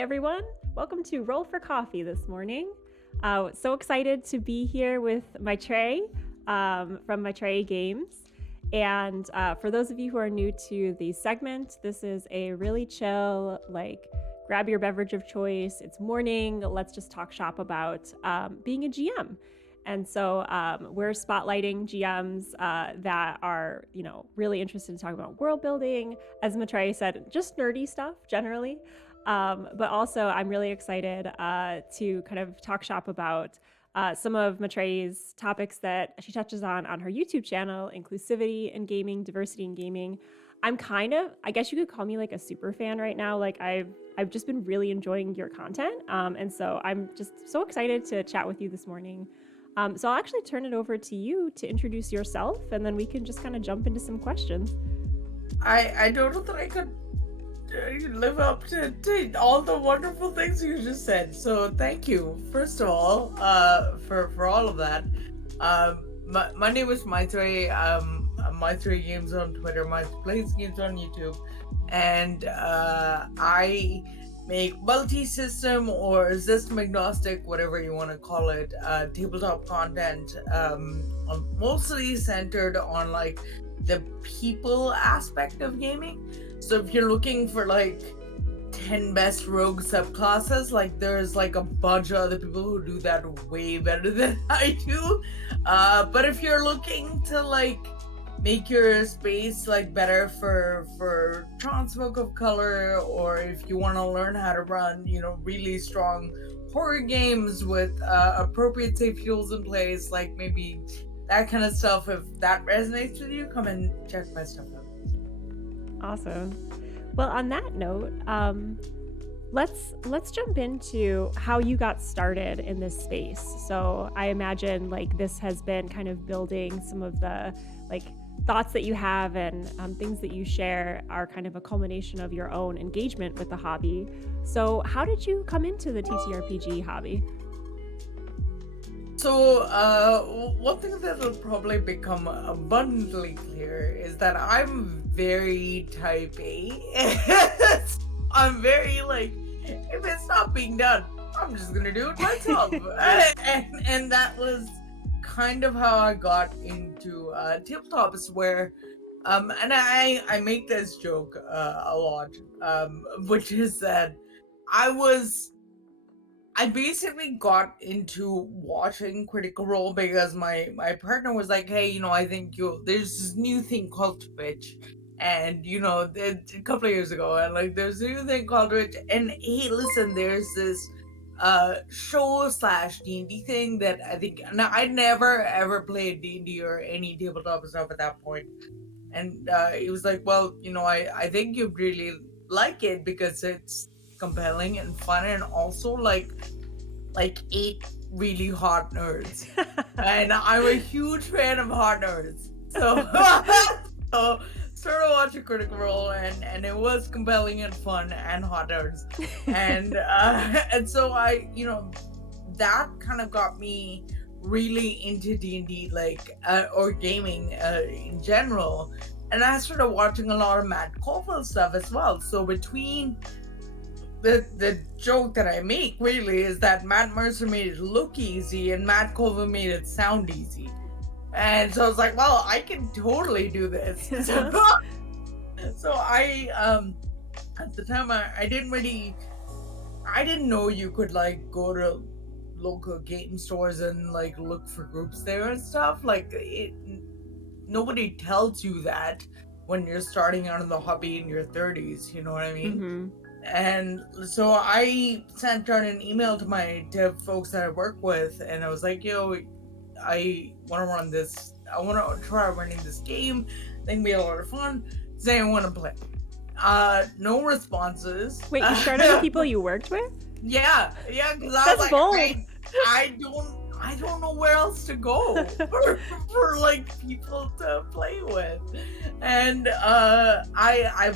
everyone. Welcome to Roll for Coffee this morning. So excited to be here with Maitreyi from Maitreyi Games. And for those of you who are new to the segment, this is a really chill, grab your beverage of choice. It's morning. Let's just talk shop about being a GM. And so we're spotlighting GMs that are, really interested in talking about world building. As Maitreyi said, just nerdy stuff generally. But also I'm really excited to kind of talk shop about some of Maitreyi's topics that she touches on her YouTube channel, inclusivity in gaming, diversity in gaming. I'm I guess you could call me like a super fan right now. Like I've just been really enjoying your content. And so I'm just so excited to chat with you this morning. So I'll actually turn it over to you to introduce yourself, and then we can just kind of jump into some questions. I don't know that I could live up to all the wonderful things you just said. So thank you, first of all, for all of that. My name is Maitreyi. I'm Maitreyi Games on Twitter. Plays Games on YouTube, and I make multi-system or system agnostic, whatever you want to call it, tabletop content, mostly centered on like the people aspect of gaming. So if you're looking for like 10 best rogue subclasses, like there's like a bunch of other people who do that way better than I do. But if you're looking to like make your space like better for trans folk of color, or if you want to learn how to run, really strong horror games with appropriate safety rules in place, like maybe that kind of stuff, if that resonates with you, come and check my stuff out. Awesome. Well, on that note, let's jump into how you got started in this space. So I imagine like this has been kind of building some of the like thoughts that you have and things that you share are kind of a culmination of your own engagement with the hobby. So how did you come into the TTRPG hobby? So one thing that will probably become abundantly clear is that I'm very type A. I'm very like, if it's not being done, I'm just gonna do it myself. and that was kind of how I got into tabletops, where and I make this joke a lot, which is that I basically got into watching Critical Role because my partner was like, hey, I think there's this new thing called Twitch, and a couple of years ago, and like there's a new thing called Twitch, and hey, listen, there's this show / D&D thing that I think, now I never ever played D&D or any tabletop stuff at that point, and he was like, well, I think you'd really like it because it's compelling and fun, and also like 8 really hot nerds. And I'm a huge fan of hot nerds, so so started watching Critical Role, and it was compelling and fun and hot nerds, and so I that kind of got me really into D&D, or gaming in general, and I started watching a lot of Matt Colville stuff as well. So between the joke that I make really is that Matt Mercer made it look easy and Matt Colville made it sound easy, and so I was like, well, I can totally do this. So I at the time I didn't know you could like go to local game stores and like look for groups there and stuff. Nobody tells you that when you're starting out in the hobby in your 30s, you know what I mean? Mm-hmm. And so I sent out an email to my dev folks that I work with, and I was like, yo, I want to run this. I want to try running this game. I think it'd be a lot of fun. Does anyone want to play? No responses. Wait, you started with people you worked with? Yeah, because I was like, bold. I don't know where else to go for like people to play with, and I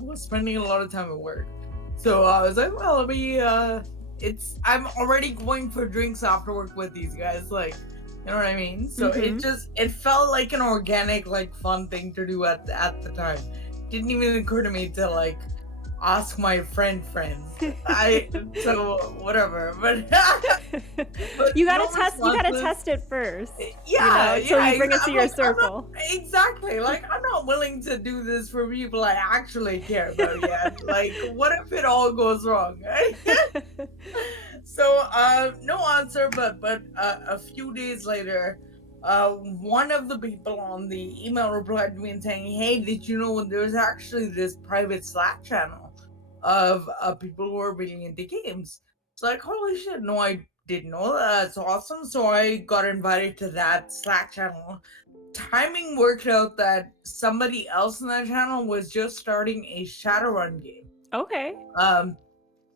was spending a lot of time at work, so I was like, well, I'm already going for drinks after work with these guys, like, you know what I mean? So it felt like an organic, like, fun thing to do at the time. Didn't even occur to me to like ask my friends. I so whatever, but You gotta no test. You gotta responses. test it first, Yeah, till yeah. you bring it to I'm your like, I'm not circle. exactly like I'm not willing to do this for people I actually care about yet. Like, what if it all goes wrong? So no answer, but a few days later, one of the people on the email replied to me and saying, hey, did you know there's actually this private Slack channel of people who are really into games? It's like, holy shit, no, I didn't know that. That's awesome. So I got invited to that Slack channel. Timing worked out that somebody else in that channel was just starting a Shadowrun game. Okay. Um,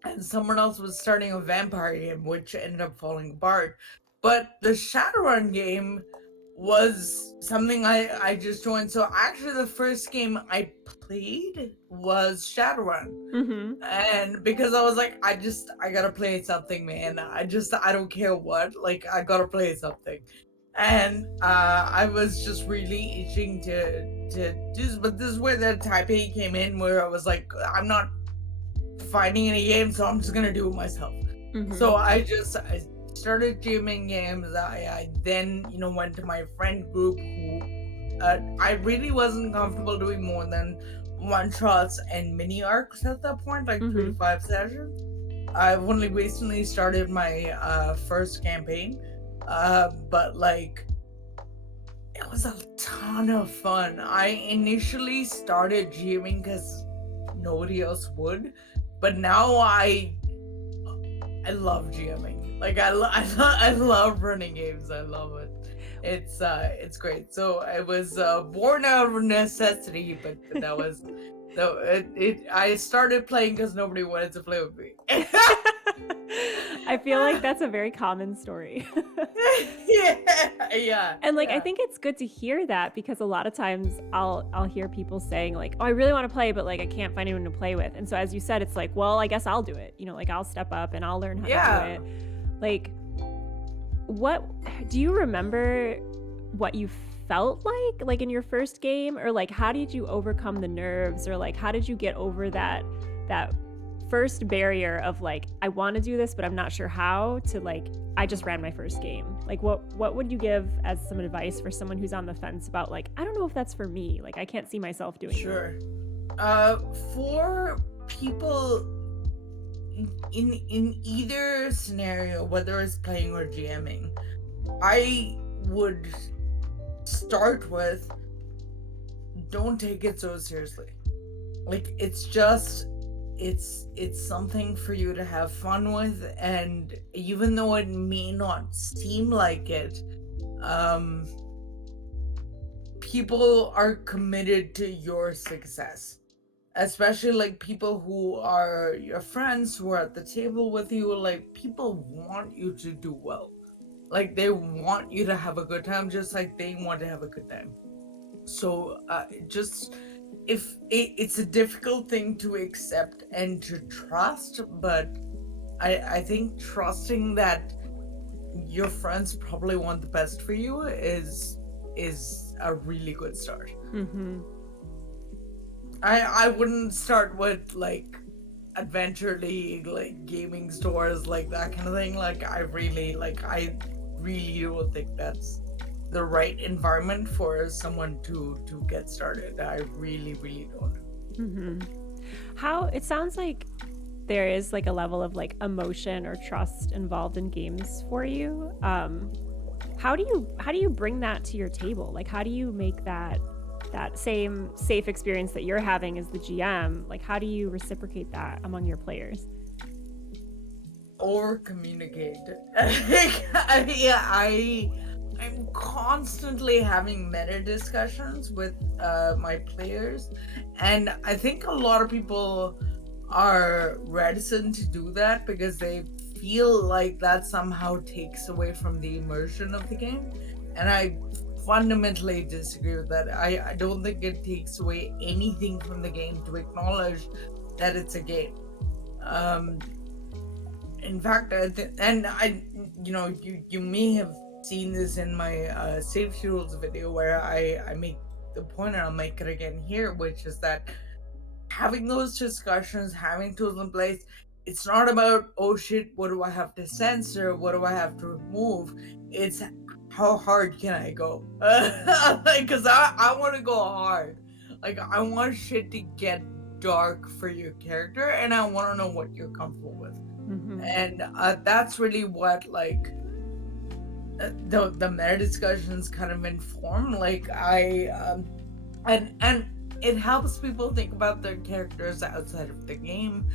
and someone else was starting a vampire game, which ended up falling apart. But the Shadowrun game was something I just joined. So actually, the first game I played was Shadowrun, Mm-hmm. and because I was like, I gotta play something, man. I don't care what, like I gotta play something, and I was just really itching to do this. But this is where the Taipei came in, where I was like, I'm not finding any games, so I'm just gonna do it myself. Mm-hmm. So I started GMing games. I then went to my friend group who I really wasn't comfortable doing more than one shots and mini arcs at that point, like three Mm-hmm. to five sessions. I've only recently started my first campaign, but like it was a ton of fun. I initially started GMing because nobody else would, but now I love GMing. Like I love running games. I love it. It's great. So I was born out of necessity, but that was no I started playing because nobody wanted to play with me. I feel like that's a very common story. Yeah. And like I think it's good to hear that, because a lot of times I'll hear people saying like, "Oh, I really want to play, but like I can't find anyone to play with." And so as you said, it's like, "Well, I guess I'll do it." Like I'll step up and I'll learn how to do it. Like, what do you remember what you felt like in your first game, or like how did you overcome the nerves, or like how did you get over that first barrier of like, I want to do this but I'm not sure how, to like, I just ran my first game? Like what would you give as some advice for someone who's on the fence about like, I don't know if that's for me, like I can't see myself doing Sure. For people in either scenario, whether it's playing or GMing, I would start with, don't take it so seriously. Like it's something for you to have fun with, and even though it may not seem like it, um people are committed to your success, especially like people who are your friends who are at the table with you. Like, people want you to do well, like they want you to have a good time just like they want to have a good time. So just if it's a difficult thing to accept and to trust, but I think trusting that your friends probably want the best for you is a really good start. Mm-hmm. I wouldn't start with like Adventure League, like gaming stores, like that kind of thing. Like I really don't think that's the right environment for someone to get started. I really don't. Mm-hmm. How it sounds like there is like a level of like emotion or trust involved in games for you. How do you bring that to your table? Like how do you make that same safe experience that you're having as the GM? Like how do you reciprocate that among your players? Or communicate. Yeah, I'm constantly having meta discussions with my players, and I think a lot of people are reticent to do that because they feel like that somehow takes away from the immersion of the game, and I fundamentally disagree with that. I don't think it takes away anything from the game to acknowledge that it's a game. um in fact, you may have seen this in my safety rules video, where I make the point, and I'll make it again here, which is that having those discussions, having tools in place, it's not about, oh shit, what do I have to censor? What do I have to remove? It's how hard can I go? Because I want to go hard. Like, I want shit to get dark for your character, and I want to know what you're comfortable with. And that's really what, like, the meta discussions kind of inform. Like, and it helps people think about their characters outside of the game,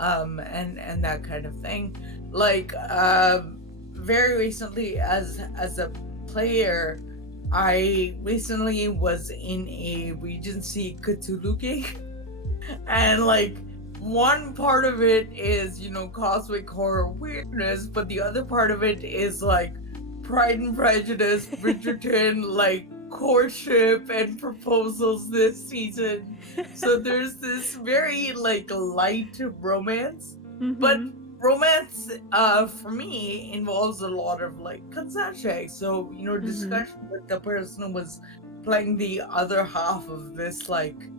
and that kind of thing. Like, very recently, as a player, I recently was in a Regency Cthulhu game, and like, one part of it is, you know, cosmic horror weirdness, but the other part of it is like Pride and Prejudice, Bridgerton, like courtship and proposals this season. So there's this very like light romance, but romance for me involves a lot of like consent checks. So, you know, discussion with the person who was playing the other half of this like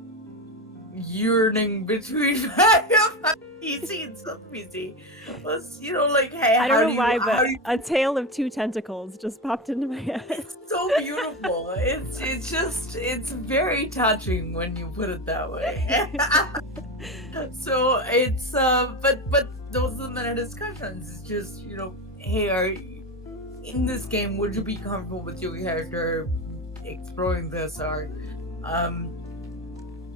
yearning between PC and sub-PC was, you know, like, hey, I don't know why, how but do you, a tale of two tentacles just popped into my head. it's so beautiful. It's just, it's very touching when you put it that way. So it's but those are the meta discussions. It's just, you know, hey, are you, in this game, would you be comfortable with your character exploring this, or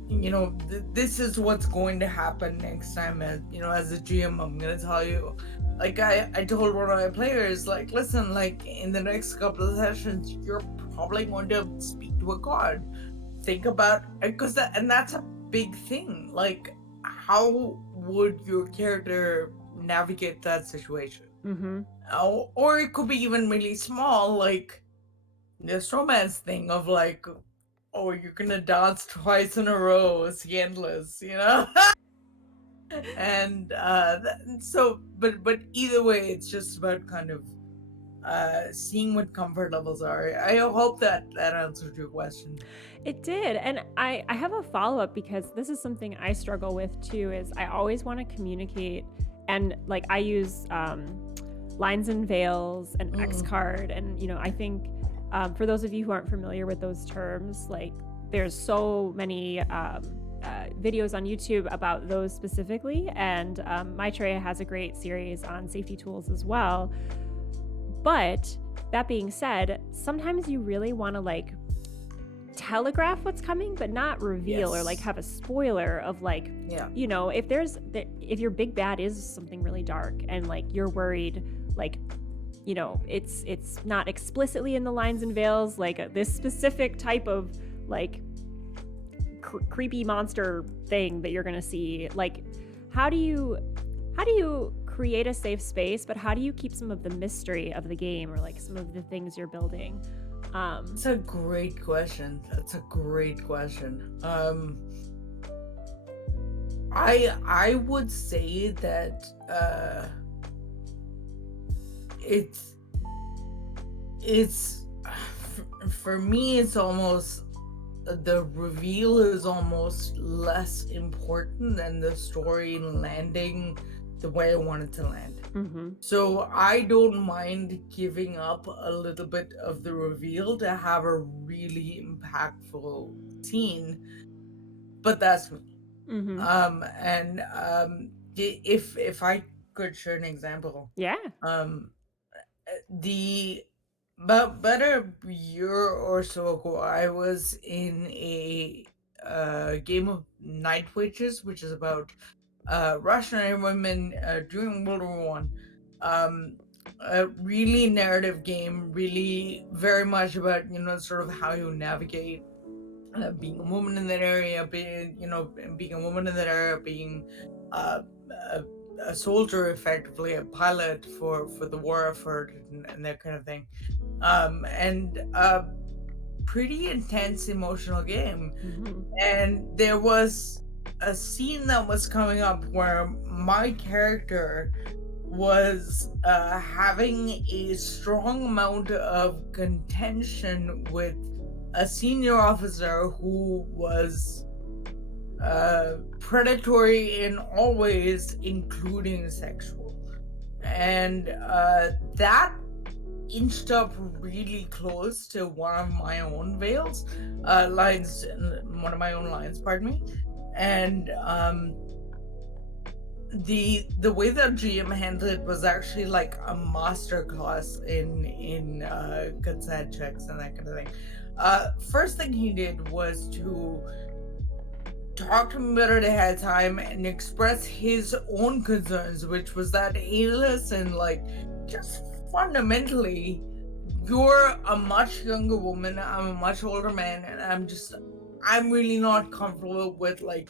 you know, this is what's going to happen next time. As you know, as a GM, I'm gonna tell you, like, I told one of my players, like, listen, like, in the next couple of sessions, you're probably going to speak to a god. Think about, because and that's a big thing. Like, how would your character navigate that situation? Or it could be even really small, like this romance thing of like, oh, you're gonna dance twice in a row, scandalous, you know? And so, but either way, it's just about kind of seeing what comfort levels are. I hope that answered your question. It did. And I have a follow-up, because this is something I struggle with too, is I always want to communicate, and like I use lines and veils and X card, and you know, I think for those of you who aren't familiar with those terms, like there's so many videos on YouTube about those specifically, and Maitreyi has a great series on safety tools as well. But that being said, sometimes you really want to like telegraph what's coming, but not reveal, or like have a spoiler of like, you know, if your big bad is something really dark and like you're worried, like, you know, it's not explicitly in the lines and veils, like this specific type of like creepy monster thing that you're gonna see. Like, how do you create a safe space, but how do you keep some of the mystery of the game, or like some of the things you're building? That's a great question. I would say that it's for me, it's almost, the reveal is almost less important than the story landing the way I want it to land. So I don't mind giving up a little bit of the reveal to have a really impactful scene, but that's me. And if I could share an example, about a year or so ago, I was in a game of Night Witches, which is about Russian women during World War One. A really narrative game, really very much about, you know, sort of how you navigate being a woman in that area, being a woman in that area, being a soldier, effectively a pilot for the war effort, and that kind of thing. And a pretty intense emotional game. And there was a scene that was coming up where my character was having a strong amount of contention with a senior officer who was predatory in all ways, including sexual. And that inched up really close to one of my own lines, one of my own lines, pardon me. And the way that GM handled it was actually like a master class in consent checks and that kind of thing. First thing he did was to talk to me about it ahead of time and express his own concerns, which was that, hey, listen, like, just fundamentally, you're a much younger woman, I'm a much older man, and I'm really not comfortable with like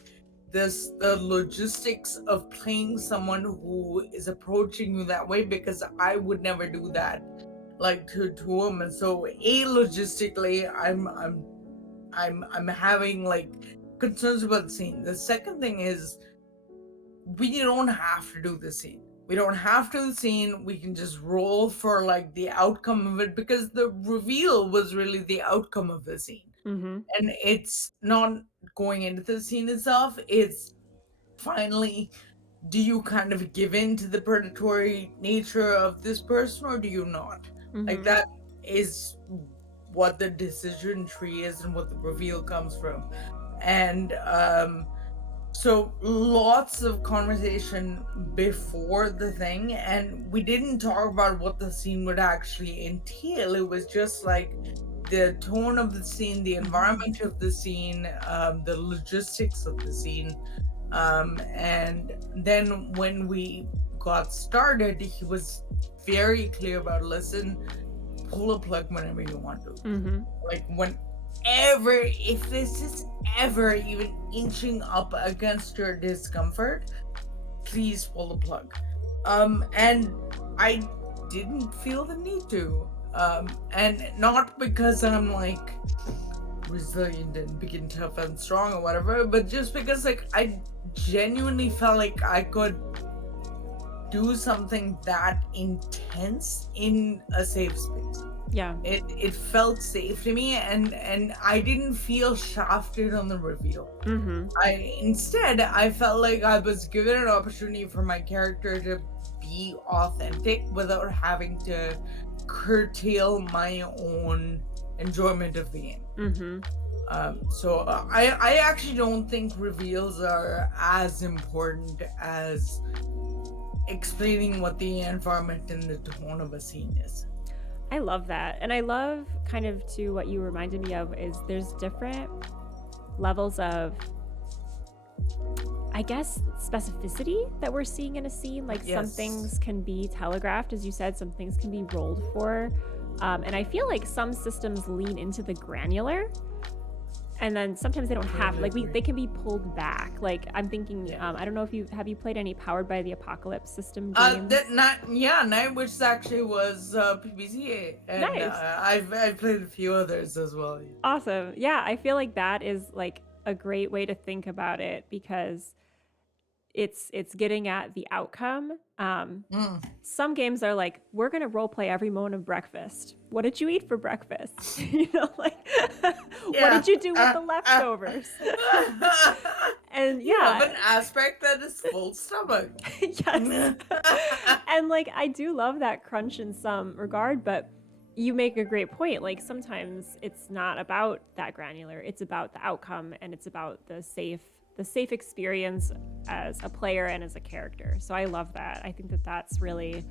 the logistics of playing someone who is approaching you that way, because I would never do that like to a woman. So logistically, I'm having like concerns about the scene. The second thing is, we don't have to do the scene. We don't have to do the scene. We can just roll for like the outcome of it, because the reveal was really the outcome of the scene. Mm-hmm. And it's not going into the scene itself. It's finally, do you kind of give in to the predatory nature of this person, or do you not? Like, Mm-hmm. that is what the decision tree is and what the reveal comes from. And so lots of conversation before the thing, and we didn't talk about what the scene would actually entail. It was just like the tone of the scene, the environment of the scene, the logistics of the scene. And then when we got started, he was very clear about, listen, pull a plug whenever you want to. Mm-hmm. Like, if this is ever even inching up against your discomfort, please pull the plug. And I didn't feel the need to. And not because I'm like resilient and big and tough and strong or whatever, but just because like I genuinely felt like I could do something that intense in a safe space. Yeah. It felt safe to me, and I didn't feel shafted on the reveal. Mm-hmm. Instead I felt like I was given an opportunity for my character to be authentic without having to curtail my own enjoyment of the game. Mm-hmm. So I actually don't think reveals are as important as explaining what the environment and the tone of a scene is. I love that. And I love kind of too what you reminded me of is there's different levels of, I guess, specificity that we're seeing in a scene. Like, some Yes. things can be telegraphed, as you said, some things can be rolled for. And I feel like some systems lean into the granular, and then sometimes they don't have, like, Totally they can be pulled back. Like, I'm thinking, Yeah. I don't know if you played any Powered by the Apocalypse system games? Night Witch actually was PBCA, and Nice. I've played a few others as well. Awesome. Yeah, I feel like that is like a great way to think about it, because it's getting at the outcome. Some games are like, we're gonna role play every moment of breakfast. What did you eat for breakfast? Like, what did you do with the leftovers? And You have yeah, an aspect that is full stomach. yes. And like, I do love that crunch in some regard, but you make a great point. Like, sometimes it's not about that granular, it's about the outcome, and it's about the safe experience as a player and as a character. So I love that. I think that that's really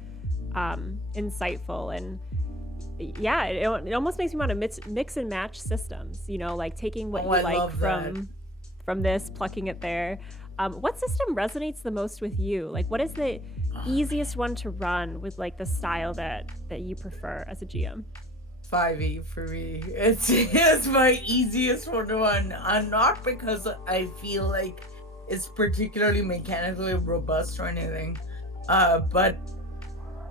insightful. And yeah, it almost makes me want to mix and match systems, you know, like taking what you like from this, plucking it there. What system resonates the most with you? Like, what is the easiest one to run with, like, the style that you prefer as a GM? 5e for me. It's my easiest one to run. Not because I feel like it's particularly mechanically robust or anything, but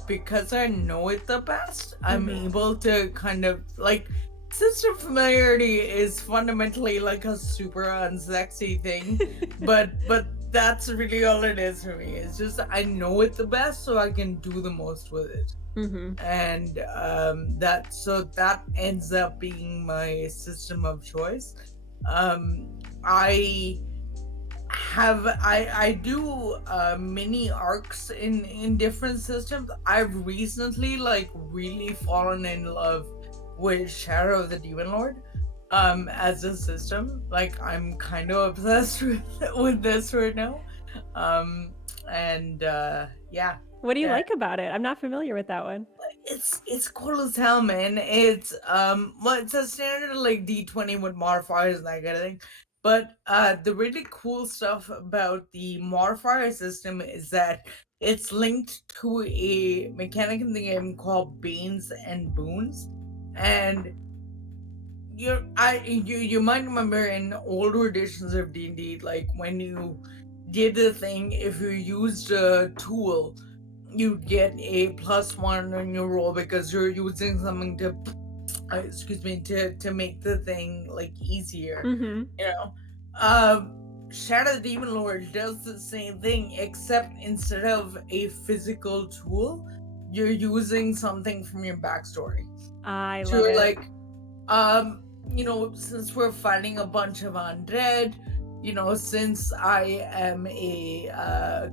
because I know it the best. I'm able to kind of like, system familiarity is fundamentally like a super unsexy thing, but that's really all it is for me. It's just I know it the best, so I can do the most with it. And that ends up being my system of choice. I I do mini arcs in different systems. I've recently like really fallen in love with Shadow of the Demon Lord as a system. Like I'm kind of obsessed with this right now. Um and yeah. What do you Yeah, like about it? I'm not familiar with that one. it's cool as hell, man. It's well, it's a standard like D20 with modifiers and that kind of thing. But the really cool stuff about the modifier system is that it's linked to a mechanic in the game called Banes and Boons. And you might remember in older editions of D&D, like when you did the thing, if you used a tool, you'd get a +1 on your roll because you're using something to excuse me, to make the thing like easier. Mm-hmm. You know, um Shadow the Demon Lord does the same thing, except instead of a physical tool, you're using something from your backstory. I So love you're it. like, since we're fighting a bunch of undead, since I am a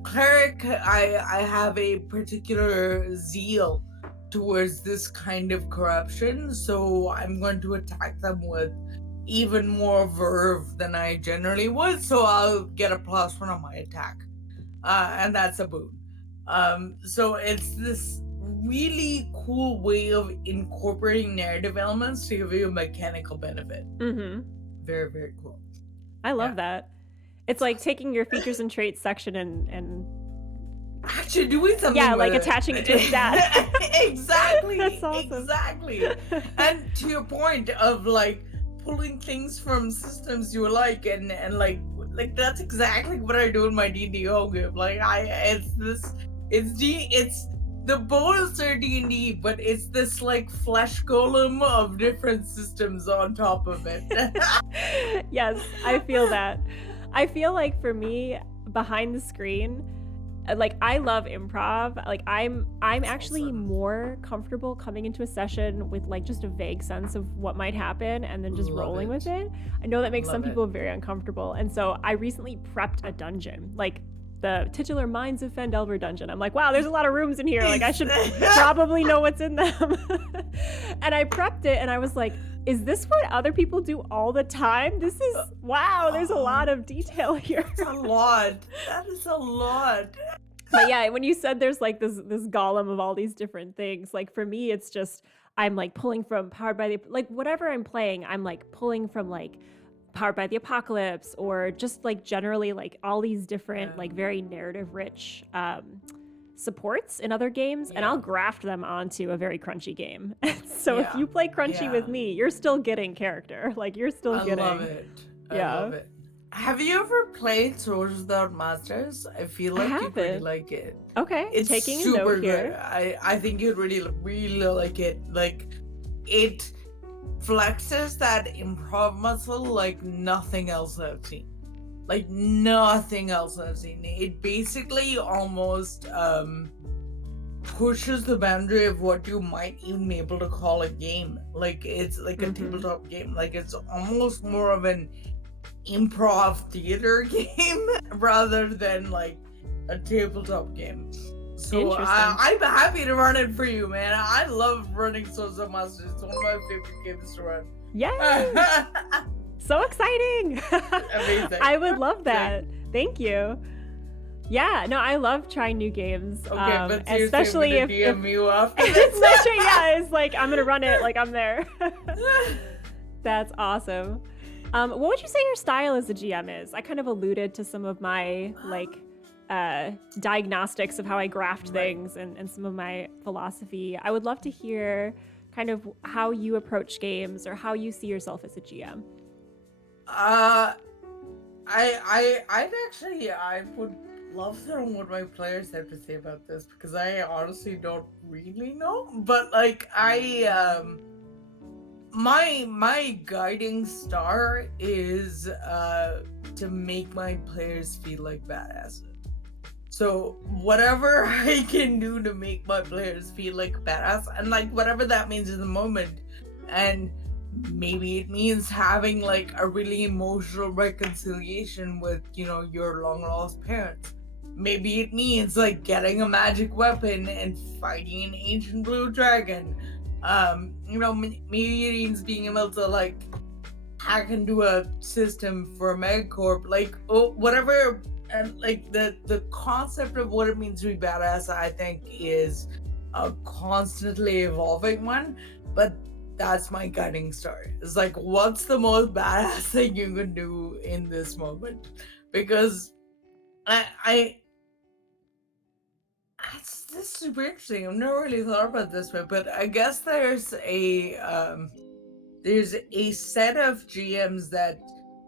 cleric, I have a particular zeal towards this kind of corruption, so I'm going to attack them with even more verve than I generally would, so I'll get a +1 on my attack. And that's a boon. So it's this really cool way of incorporating narrative elements to give you a mechanical benefit. Mm-hmm. Very, very cool. I love Yeah. that. It's like taking your features and traits section and Actually doing something yeah, with like it. attaching it to a stat. Exactly. That's awesome. Exactly. And to your point of like pulling things from systems you like and like that's exactly what I do in my D&D home game. Like it's the bonus are D&D, but it's this like flesh golem of different systems on top of it. Yes, I feel that. I feel like for me, behind the screen, like I love improv. Like I'm actually awesome. more comfortable coming into a session with like just a vague sense of what might happen and then just Love rolling it. with it. I know that makes some Love it. people very uncomfortable. And so I recently prepped a dungeon, like the titular Mines of Phandelver dungeon. I'm like, wow, there's a lot of rooms in here. Like I should probably know what's in them. And I prepped it and I was like, is this what other people do all the time? This is, wow, there's a lot of detail here. That's a lot. That is a lot. But yeah, when you said there's like this golem of all these different things, like for me, it's just I'm like pulling from Powered by the, like whatever I'm playing, I'm like pulling from like Powered by the Apocalypse or just like generally like all these different like very narrative rich supports in other games, and I'll graft them onto a very crunchy game. So if you play crunchy with me, you're still getting character. Like you're still getting. I love it. Yeah. I love it. Have you ever played Swords Without Masters? I feel like you'd really like it. Okay, it's taking super a note good. here. I think you'd really like it. Like it flexes that improv muscle like nothing else I've seen. Like nothing else I've seen. It basically almost pushes the boundary of what you might even be able to call a game. Like it's like a tabletop game. Like it's almost more of an improv theater game rather than like a tabletop game. So I'm happy to run it for you, man. I love running Swords of Masters. It's one of my favorite games to run. Yay! So exciting! Amazing. I would love that. Thank you. Yeah, no, I love trying new games. Okay, but especially if DM you after it's not true. Yeah, it's like I'm gonna run it. Like I'm there. That's awesome. What would you say your style as a GM is? I kind of alluded to some of my like diagnostics of how I graft things and some of my philosophy. I would love to hear kind of how you approach games or how you see yourself as a GM. I would love to know what my players have to say about this, because I honestly don't really know. But like my guiding star is to make my players feel like badasses. So whatever I can do to make my players feel like badass, and like whatever that means in the moment, and maybe it means having like a really emotional reconciliation with, your long lost parents. Maybe it means like getting a magic weapon and fighting an ancient blue dragon. Maybe it means being able to like hack into a system for a megacorp, like, whatever. And like the concept of what it means to be badass, I think, is a constantly evolving one. But that's my guiding star. It's like, what's the most badass thing you can do in this moment? Because I this is super interesting. I've never really thought about it this way, but I guess there's a set of GMs that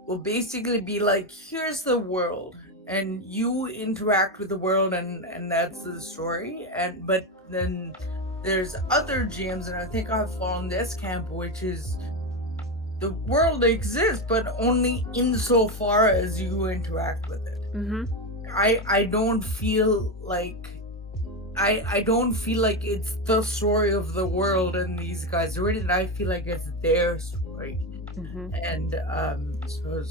will basically be like, here's the world, and you interact with the world, and that's the story. But then there's other GMs, and I think I've fallen this camp, which is the world exists, but only insofar as you interact with it. Mm-hmm. I don't feel like I don't feel like it's the story of the world and these guys are in it. I feel like it's their story. Mm-hmm. And so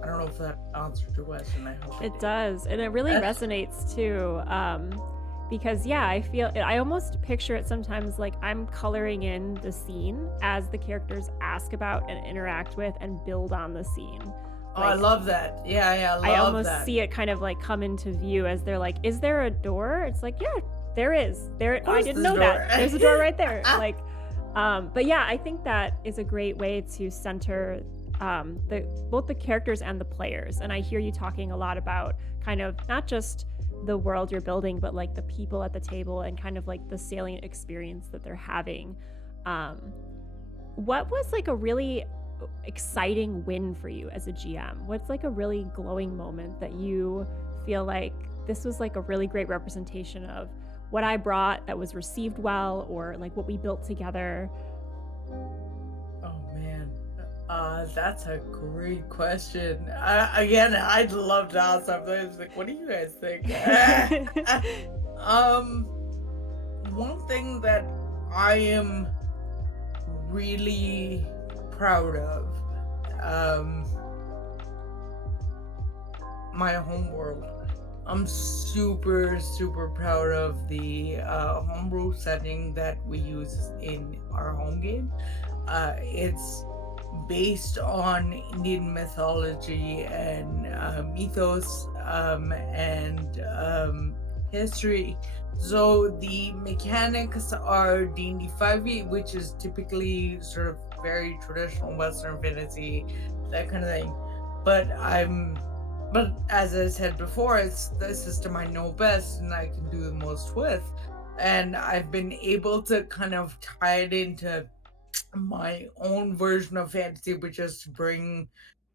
I don't know if that answered your question. I hope It does, and it really resonates too. Because I almost picture it sometimes like I'm coloring in the scene as the characters ask about and interact with and build on the scene. Oh, I love that. Yeah, I almost see it kind of like come into view as they're like, is there a door? It's like, yeah, there is. I didn't know that. There's a door right there. Like, but yeah, I think that is a great way to center both the characters and the players. And I hear you talking a lot about kind of not just the world you're building, but like the people at the table and kind of like the salient experience that they're having. What was like a really exciting win for you as a GM? What's like a really glowing moment that you feel like this was like a really great representation of what I brought that was received well, or like what we built together? Oh man, that's a great question. Again, I'd love to ask something. Like, what do you guys think? One thing that I am really proud of, my home world. I'm super proud of the homebrew setting that we use in our home game. It's based on Indian mythology and mythos, and history. So the mechanics are D&D 5e, which is typically sort of very traditional Western fantasy, that kind of thing. But as I said before, it's the system I know best and I can do the most with. And I've been able to kind of tie it into my own version of fantasy, which is to bring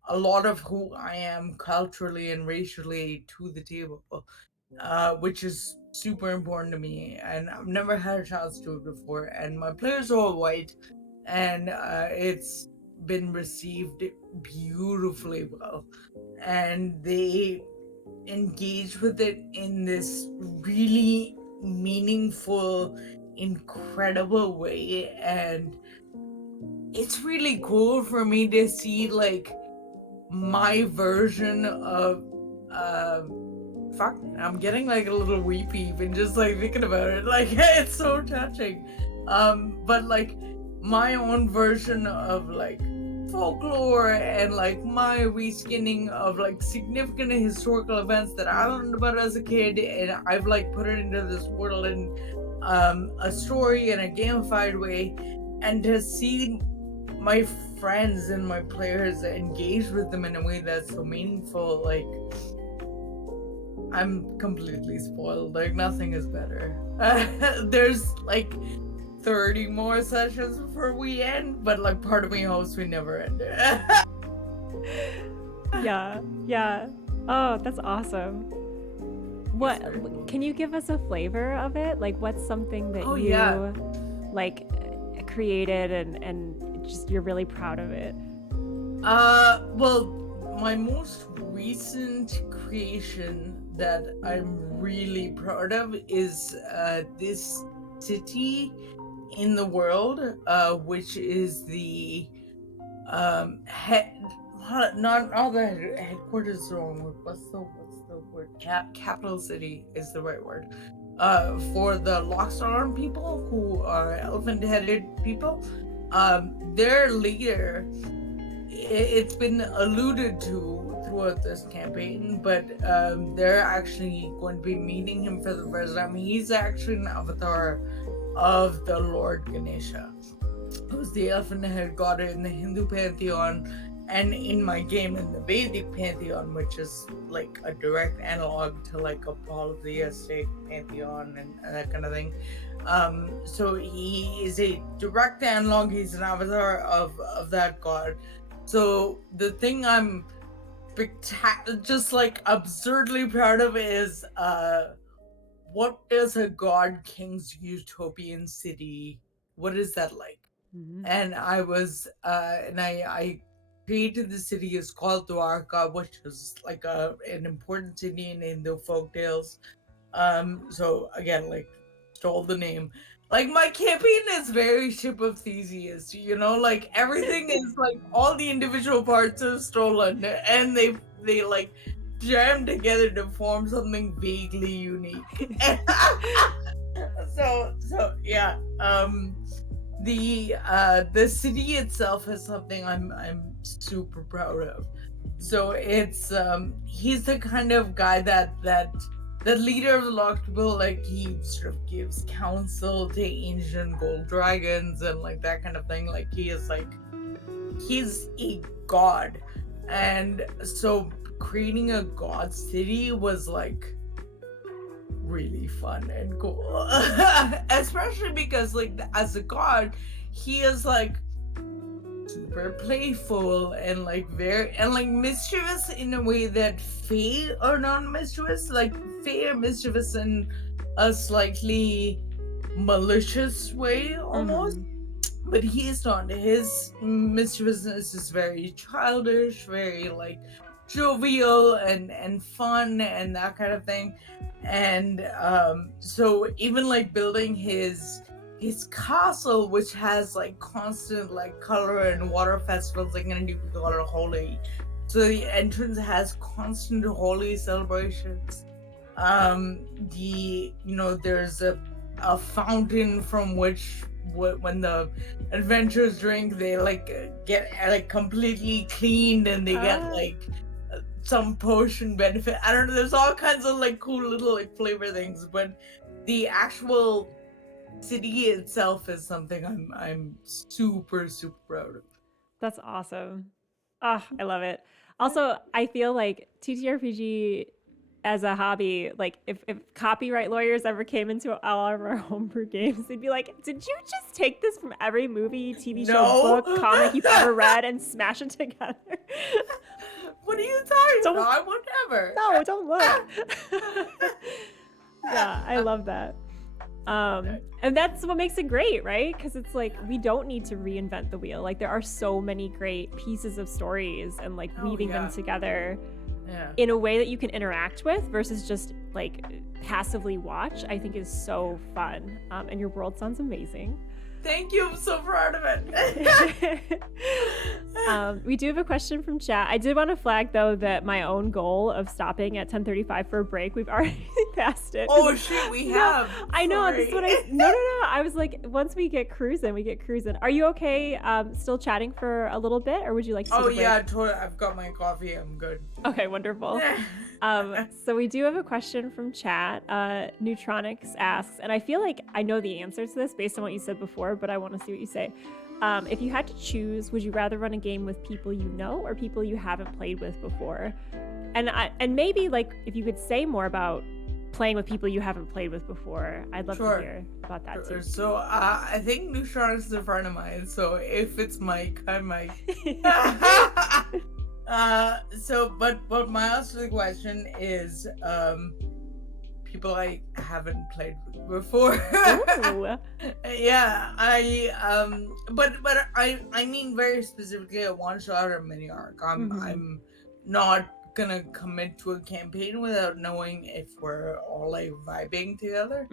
a lot of who I am culturally and racially to the table, which is super important to me. And I've never had a chance to do it before. And my players are all white, and it's been received beautifully well. And they engage with it in this really meaningful, incredible way. And it's really cool for me to see like my version of fuck, I'm getting like a little weepy even just like thinking about it. Like, it's so touching. But like my own version of like folklore and like my reskinning of like significant historical events that I learned about as a kid, and I've like put it into this world in a story in a gamified way. And to see my friends and my players engage with them in a way that's so meaningful, like, I'm completely spoiled. Like, nothing is better. There's like 30 more sessions before we end, but like part of me hopes we never end. Yeah. Oh, that's awesome. What can you give us a flavor of it? Like, what's something that like created and just you're really proud of it? Well, my most recent creation that I'm really proud of is this city in the world, which is the head, not the headquarters is the wrong word. What's the word? Capital city is the right word. For the Lockstar people, who are elephant-headed people, their leader, it's been alluded to throughout this campaign, but they're actually going to be meeting him for the first time. He's actually an avatar of the Lord Ganesha, who's the elephant-headed god in the Hindu pantheon, and in my game in the Vedic pantheon, which is like a direct analog to like a polytheistic pantheon and that kind of thing. So he is a direct analog. He's an avatar of that god. So the thing I'm just like absurdly proud of is what is a god king's utopian city? What is that like? Mm-hmm. And I was and I created the city. Is called Dwarka, which is like an important city in Hindu folktales. So again, like, stole the name. Like, my campaign is very Ship of Theseus, like everything is like all the individual parts are stolen and they like jammed together to form something vaguely unique. So yeah. The city itself is something I'm super proud of. So it's he's the kind of guy that the leader of the locked people, like, he sort of gives counsel to ancient gold dragons and like that kind of thing. Like, he's a god. And so creating a god city was like really fun and cool. Especially because, like, as a god, he is like super playful and like mischievous in a way that Fae are not mischievous. Like, Fae are mischievous in a slightly malicious way almost. But he's not. His mischievousness is very childish, very like jovial and fun and that kind of thing. And so even like building his castle, which has like constant like color and water festivals, like in India we call it Holi. So the entrance has constant Holi celebrations. There's a fountain from which when the adventurers drink, they like get like completely cleaned and they get like some potion benefit. I don't know, there's all kinds of like cool little like flavor things, but the actual city itself is something I'm super proud of. That's awesome. Ah, I love it. Also, I feel like TTRPG as a hobby, like if copyright lawyers ever came into all of our homebrew games, they'd be like, did you just take this from every movie, TV show, book, comic you've ever read and smash it together? What are you talking about? I would never. No, don't look. Yeah, I love that. And that's what makes it great, right? Because it's like we don't need to reinvent the wheel. Like, there are so many great pieces of stories and like weaving them together in a way that you can interact with versus just like passively watch, I think is so fun. And your world sounds amazing. Thank you. I'm so proud of it. We do have a question from chat. I did want to flag, though, that my own goal of stopping at 10:35 for a break, we've already passed it. Oh, shit, we have. I know. This is what No. I was like, once we get cruising, we get cruising. Are you okay still chatting for a little bit, or would you like to take a break? Yeah, totally. I've got my coffee. I'm good. Okay, wonderful. So we do have a question from chat. Neutronics asks, and I feel like I know the answer to this based on what you said before, but I want to see what you say. If you had to choose, would you rather run a game with people you know or people you haven't played with before? And maybe like if you could say more about playing with people you haven't played with before, I'd love to hear about that too. So I think Neutronics is a friend of mine. So if it's Mike, I'm Mike. But my answer to the question is people I haven't played with before. Yeah, but I mean very specifically a one shot or mini arc. I'm not gonna commit to a campaign without knowing if we're all like vibing together.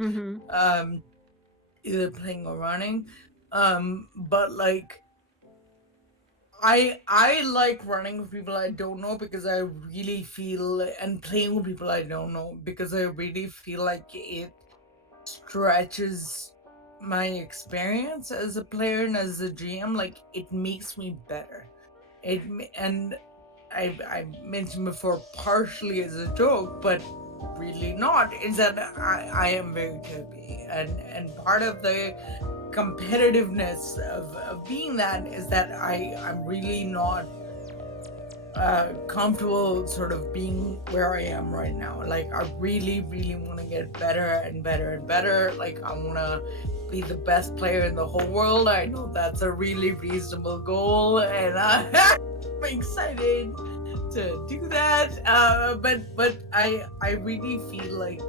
either playing or running. But like I like running with people I don't know because I really feel, and playing with people I don't know because I really feel like it stretches my experience as a player and as a GM. Like it makes me better. And I mentioned before, partially as a joke, but really not, is that I am very trippy, and part of the competitiveness of being that is that I'm really not comfortable sort of being where I am right now. Like I really want to get better and better and better. Like I want to be the best player in the whole world. I know that's a really reasonable goal, and I'm excited to do that. But I really feel like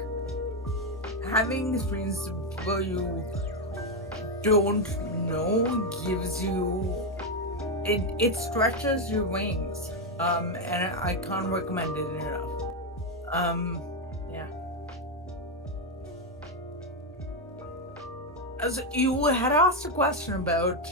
having experience where you don't know gives you, it stretches your wings. And I can't recommend it enough. Yeah. As you had asked a question about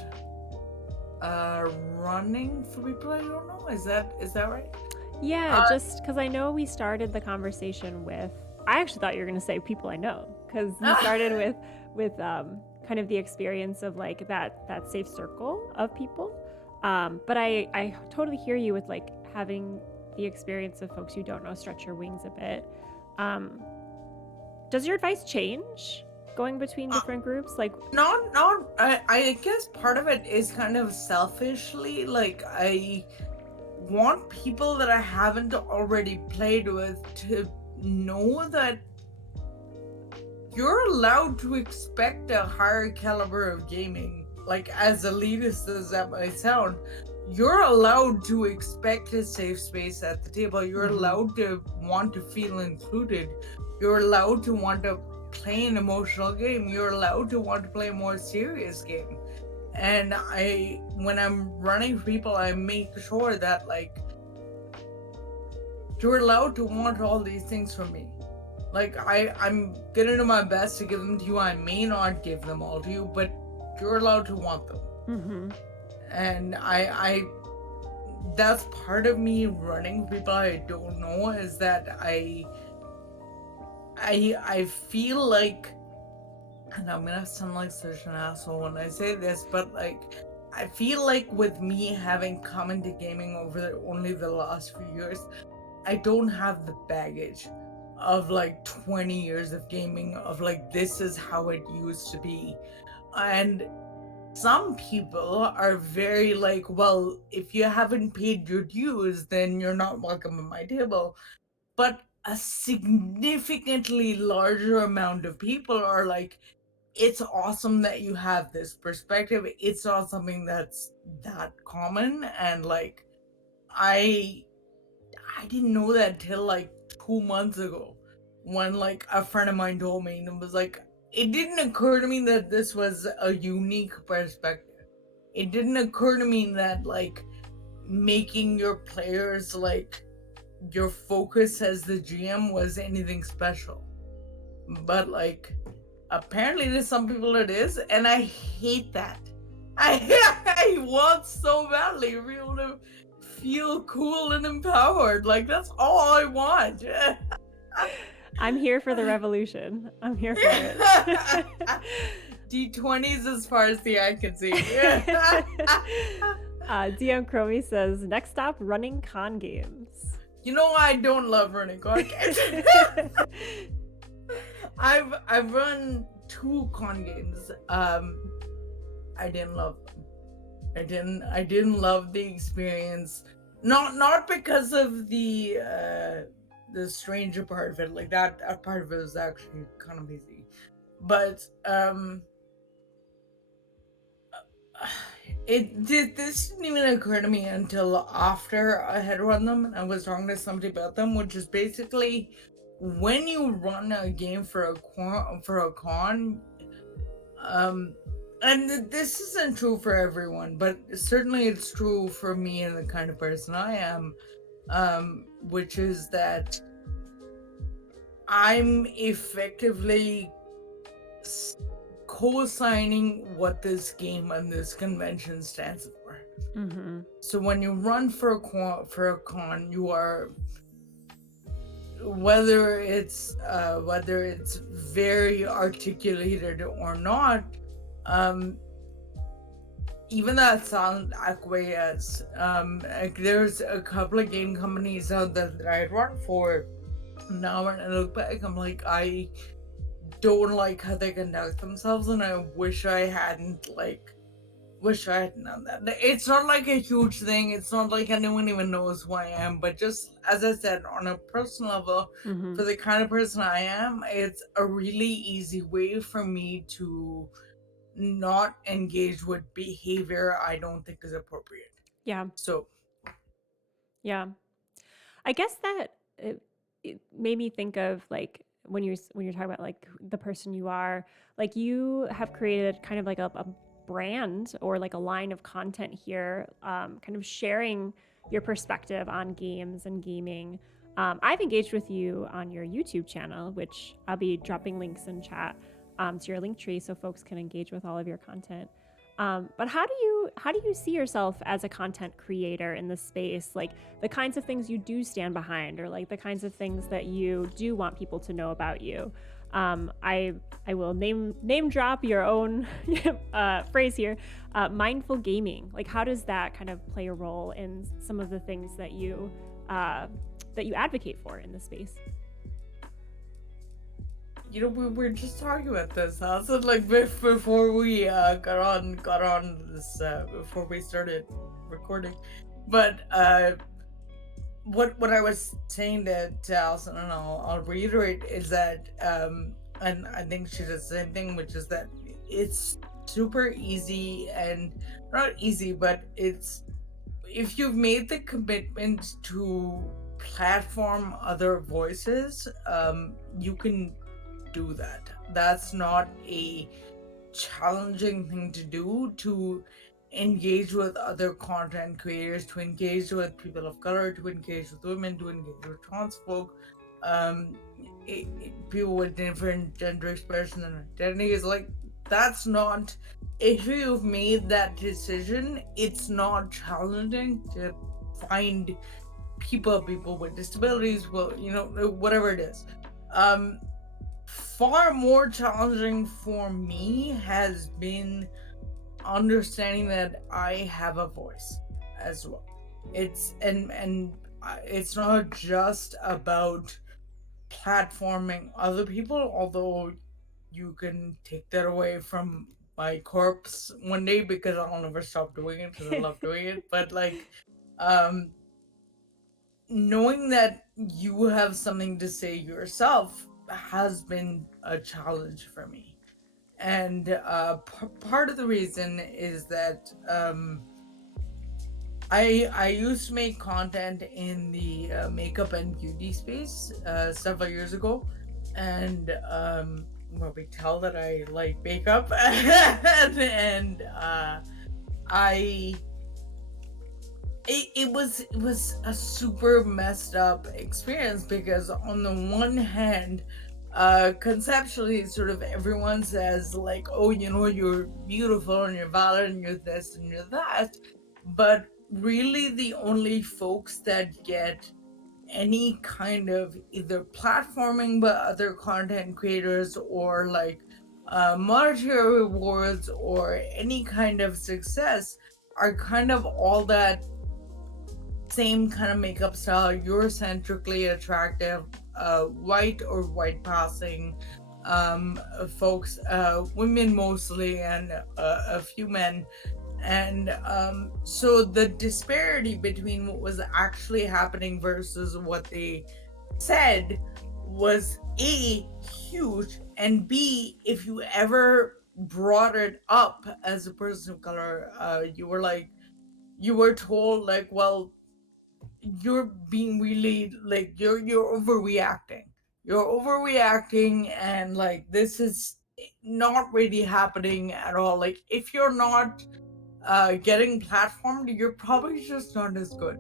running for people I don't know. Is that right? Yeah, just because I know we started the conversation with, I actually thought you were going to say people I know, because you started with kind of the experience of like that safe circle of people. But I totally hear you with like having the experience of folks you don't know stretch your wings a bit. Does your advice change going between different groups? Like, not I guess part of it is kind of selfishly, like I want people that I haven't already played with to know that you're allowed to expect a higher caliber of gaming. Like, as elitist as that might sound, you're allowed to expect a safe space at the table. You're allowed to want to feel included. You're allowed to want to play an emotional game. You're allowed to want to play a more serious game. And when I'm running for people, I make sure that, like, you're allowed to want all these things from me. Like, I'm gonna do my best to give them to you. I may not give them all to you, but you're allowed to want them. And I that's part of me running with people I don't know, is that I feel like, and I'm gonna sound like such an asshole when I say this, but like I feel like with me having come into gaming over only the last few years, I don't have the baggage of like 20 years of gaming, of like this is how it used to be. And some people are very like, well, if you haven't paid your dues, then you're not welcome at my table. But a significantly larger amount of people are like, it's awesome that you have this perspective. It's not something that's that common. And like, I didn't know that till like 2 months ago, when like a friend of mine told me, and it was like, it didn't occur to me that this was a unique perspective. It didn't occur to me that like making your players like your focus as the GM was anything special. But like apparently to some people it is, and I hate that. I want so badly to be able to feel cool and empowered. Like that's all I want. I'm here for the revolution. I'm here for it. D20s as far as the eye can see. DM Chromie says, next stop, running con games. You know, I don't love running con games. I've run 2 con games. I didn't love them. I didn't love the experience. Not because of the stranger part of it. Like that part of it was actually kind of easy. But this didn't even occur to me until after I had run them and I was talking to somebody about them, which is basically when you run a game for a con, and this isn't true for everyone, but certainly it's true for me and the kind of person I am, which is that I'm effectively co-signing what this game and this convention stands for. Mm-hmm. So when you run for a con, you are, whether it's very articulated or not, even that sound acquiesce. Like there's a couple of game companies out there that I run for. Now when I look back, I'm like, I don't like how they conduct themselves, and I wish I hadn't done that. It's not like a huge thing. It's not like anyone even knows who I am. But just as I said, on a personal level, Mm-hmm. for the kind of person I am, it's a really easy way for me to not engage with behavior I don't think is appropriate. Yeah. So Yeah. I guess that it made me think of like when you're talking about like the person you are, like you have created kind of like a brand or like a line of content here, kind of sharing your perspective on games and gaming. I've engaged with you on your YouTube channel, which I'll be dropping links in chat to your link tree so folks can engage with all of your content. But how do you see yourself as a content creator in this space? Like the kinds of things you do stand behind, or like the kinds of things that you do want people to know about you. I will name drop your own phrase here, mindful gaming. Like how does that kind of play a role in some of the things that you advocate for in this space? we were just talking about this. Huh? So like before we got on this before we started recording, but what I was saying to Alison, and I'll reiterate, is that and I think she does the same thing, which is that it's super easy, and not easy, but it's, if you've made the commitment to platform other voices, you can do that. That's not a challenging thing to do, to engage with other content creators, to engage with people of color, to engage with women, to engage with trans folk, people with different gender expression and identities. Like, that's not, if you've made that decision, it's not challenging to find people with disabilities, well, whatever it is. Far more challenging for me has been understanding that I have a voice as well. It's it's not just about platforming other people, although you can take that away from my corpse one day, because I'll never stop doing it because I love doing it. But like, um knowing that you have something to say yourself has been a challenge for me. And part of the reason is that I used to make content in the makeup and beauty space several years ago, and where we tell that I like makeup, and I it was a super messed up experience, because on the one hand, conceptually, sort of everyone says like, oh, you're beautiful and you're valid and you're this and you're that, but really the only folks that get any kind of either platforming by other content creators, or like monetary rewards, or any kind of success, are kind of all that same kind of makeup style, Eurocentrically attractive, white or white passing folks, women mostly, and a few men. And so the disparity between what was actually happening versus what they said was A, huge, and B, if you ever brought it up as a person of color, you were told like, well, you're being really, like, you're overreacting, and like, this is not really happening at all. Like, if you're not getting platformed, you're probably just not as good.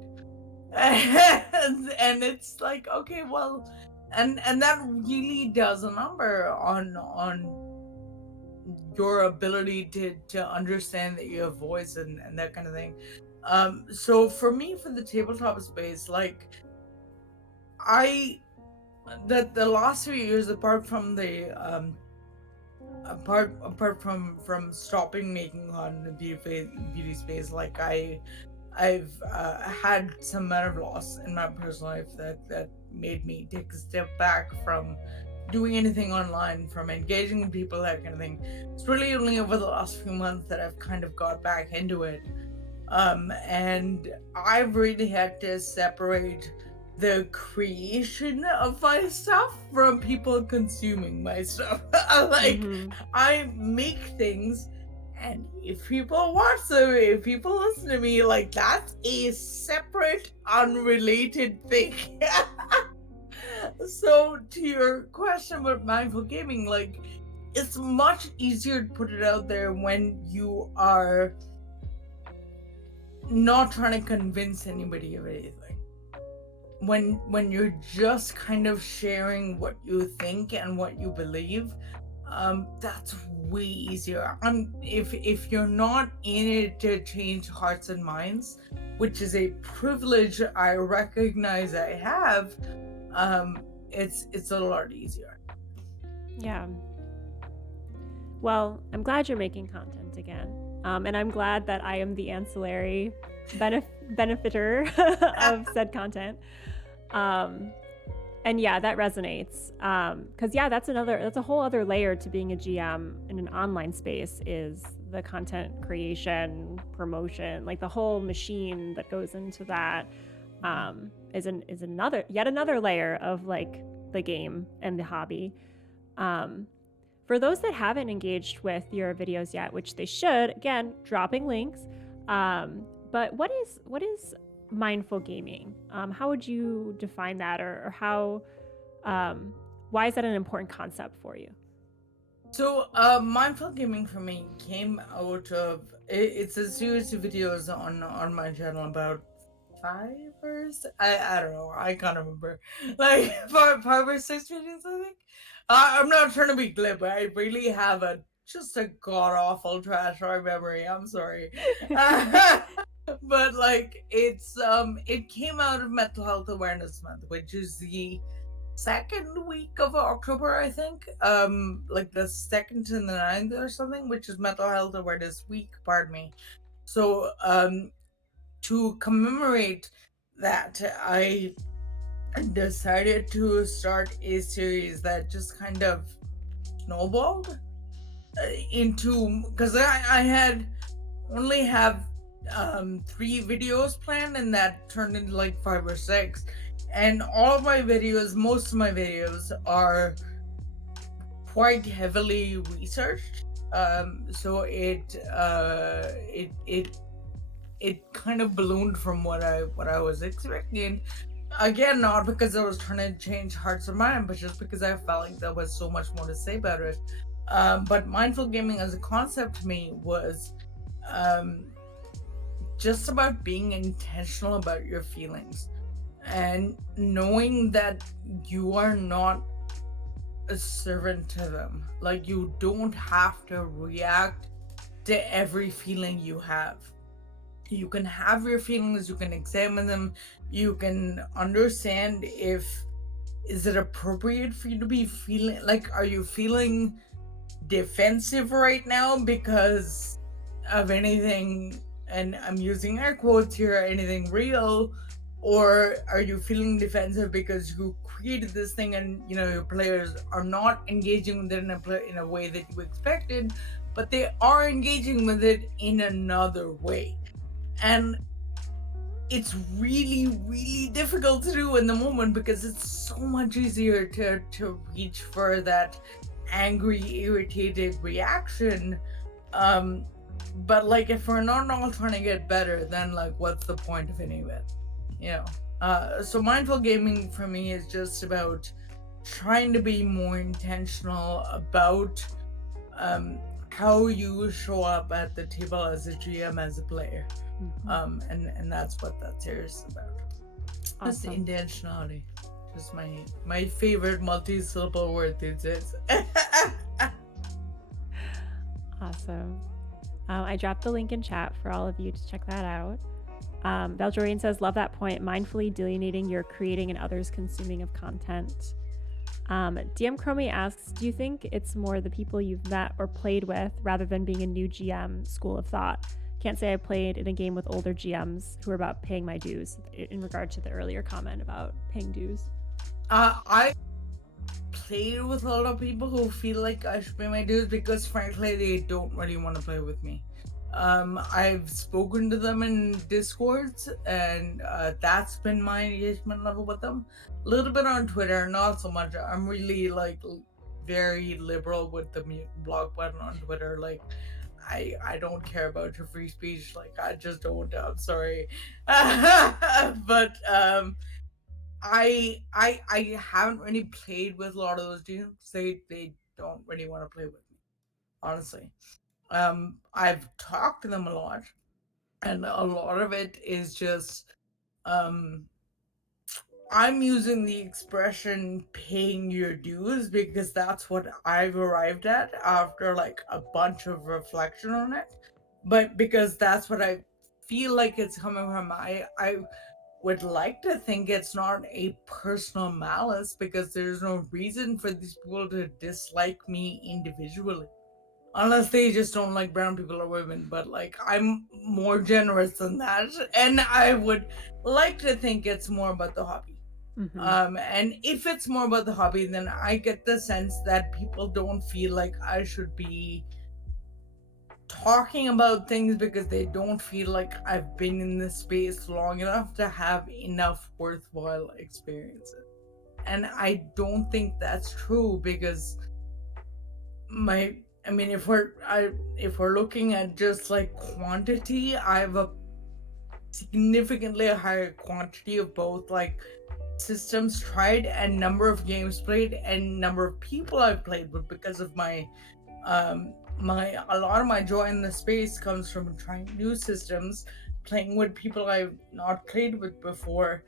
And it's like, okay, well, and that really does a number on your ability to understand that you have voice and that kind of thing. So for me, for the tabletop space, like I the last 3 years, apart from the apart from stopping making on the beauty space, like I've had some amount of loss in my personal life that made me take a step back from doing anything online, from engaging with people, that kind of thing. It's really only over the last few months that I've kind of got back into it. And I've really had to separate the creation of my stuff from people consuming my stuff. Like, Mm-hmm. I make things, and if people watch them, if people listen to me, like, that's a separate, unrelated thing. So, to your question about mindful gaming, like, it's much easier to put it out there when you are not trying to convince anybody of anything. When you're just kind of sharing what you think and what you believe, that's way easier. If you're not in it to change hearts and minds, which is a privilege I recognize I have, it's a lot easier. Yeah. Well, I'm glad you're making content again. And I'm glad that I am the ancillary benefiter of said content. And yeah, that resonates. Cause yeah, that's a whole other layer to being a GM in an online space, is the content creation, promotion, like the whole machine that goes into that, is yet another layer of like the game and the hobby. For those that haven't engaged with your videos yet, which they should, again, dropping links. But what is mindful gaming? How would you define that, or how? Why is that an important concept for you? So, mindful gaming for me came out of it's a series of videos on my channel, about 5 or I don't know, I can't remember, like five or six videos, I think. I'm not trying to be glib, but I really have just a god awful trash memory. I'm sorry. But like it came out of Mental Health Awareness Month, which is the second week of October, I think. Like the 2nd to the 9th or something, which is Mental Health Awareness Week, pardon me. So to commemorate that, I decided to start a series that just kind of snowballed into, because I had only have 3 videos planned, and that turned into like 5 or 6. And all of my videos, most of my videos are quite heavily researched. So it kind of ballooned from what I was expecting. Again, not because I was trying to change hearts or minds, but just because I felt like there was so much more to say about it. But mindful gaming as a concept to me was just about being intentional about your feelings and knowing that you are not a servant to them. Like, you don't have to react to every feeling you have. You can have your feelings, you can examine them, you can understand if is it appropriate for you to be feeling, like, are you feeling defensive right now because of anything, and I'm using air quotes here, anything real, or are you feeling defensive because you created this thing and your players are not engaging with it in a way that you expected, but they are engaging with it in another way. And it's really, really difficult to do in the moment because it's so much easier to reach for that angry, irritated reaction. But like, if we're not all trying to get better, then like, what's the point of any of it? So mindful gaming for me is just about trying to be more intentional about how you show up at the table as a GM, as a player. And that's what that series is about. Just Awesome. intentionality. Just my favorite multi-syllable word these days. Awesome. I dropped the link in chat for all of you to check that out. Valjorian says, love that point. Mindfully delineating your creating and others consuming of content. DM Chromie asks, do you think it's more the people you've met or played with rather than being a new GM school of thought? Can't say I played in a game with older GMs who are about paying my dues in regard to the earlier comment about paying dues. I played with a lot of people who feel like I should pay my dues because frankly they don't really want to play with me. I've spoken to them in Discords, and that's been my engagement level with them. A little bit on Twitter, not so much. I'm really like very liberal with the mute block button on Twitter. Like, I don't care about your free speech. Like, I just don't. I'm sorry, but I haven't really played with a lot of those dudes. They don't really want to play with me, honestly. I've talked to them a lot, and a lot of it is just I'm using the expression paying your dues because that's what I've arrived at after like a bunch of reflection on it. But because that's what I feel like it's coming from, I would like to think it's not a personal malice because there's no reason for these people to dislike me individually. Unless they just don't like brown people or women, but like I'm more generous than that, and I would like to think it's more about the hobby. And if it's more about the hobby, then I get the sense that people don't feel like I should be talking about things because they don't feel like I've been in this space long enough to have enough worthwhile experiences. And I don't think that's true because if we're looking at just like quantity, I have a significantly higher quantity of both like systems tried and number of games played and number of people I've played with because of my a lot of my joy in the space comes from trying new systems, playing with people I've not played with before.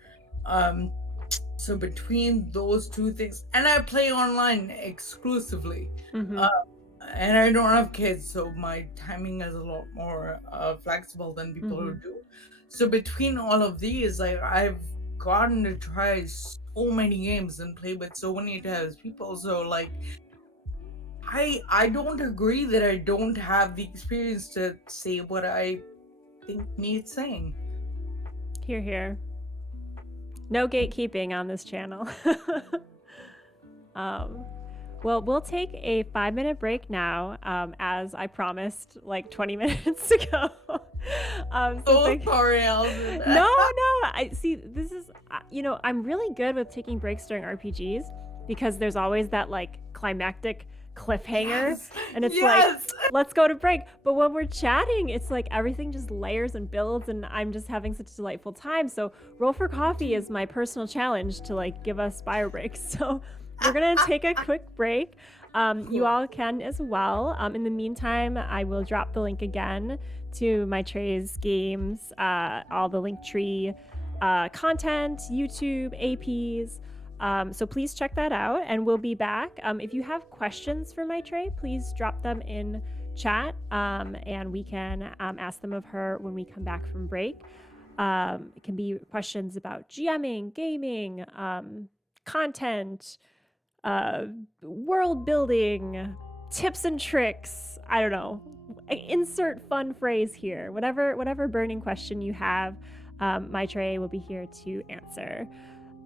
So between those two things, and I play online exclusively, and I don't have kids, so my timing is a lot more flexible than people who do. So between all of these, like I've gotten to try so many games and play with so many diverse people. So like I don't agree that I don't have the experience to say what I think needs saying. Hear, hear. No gatekeeping on this channel. Well, we'll take a 5-minute break now, as I promised like 20 minutes ago. Sorry, Alvin. No. I see. This is, I'm really good with taking breaks during RPGs because there's always that like climactic cliffhanger, and it's like, let's go to break. But when we're chatting, it's like everything just layers and builds, and I'm just having such a delightful time. So Roll for Coffee is my personal challenge to like give us bio breaks. So we're gonna take a quick break. Cool. You all can as well. In the meantime, I will drop the link again to Maitreyi's games, all the Linktree content, YouTube, APs. So please check that out, and we'll be back. If you have questions for Maitreyi, please drop them in chat, and we can ask them of her when we come back from break. It can be questions about GMing, gaming, content, world building, tips and tricks. I don't know. Insert fun phrase here. Whatever burning question you have, Maitreyi will be here to answer.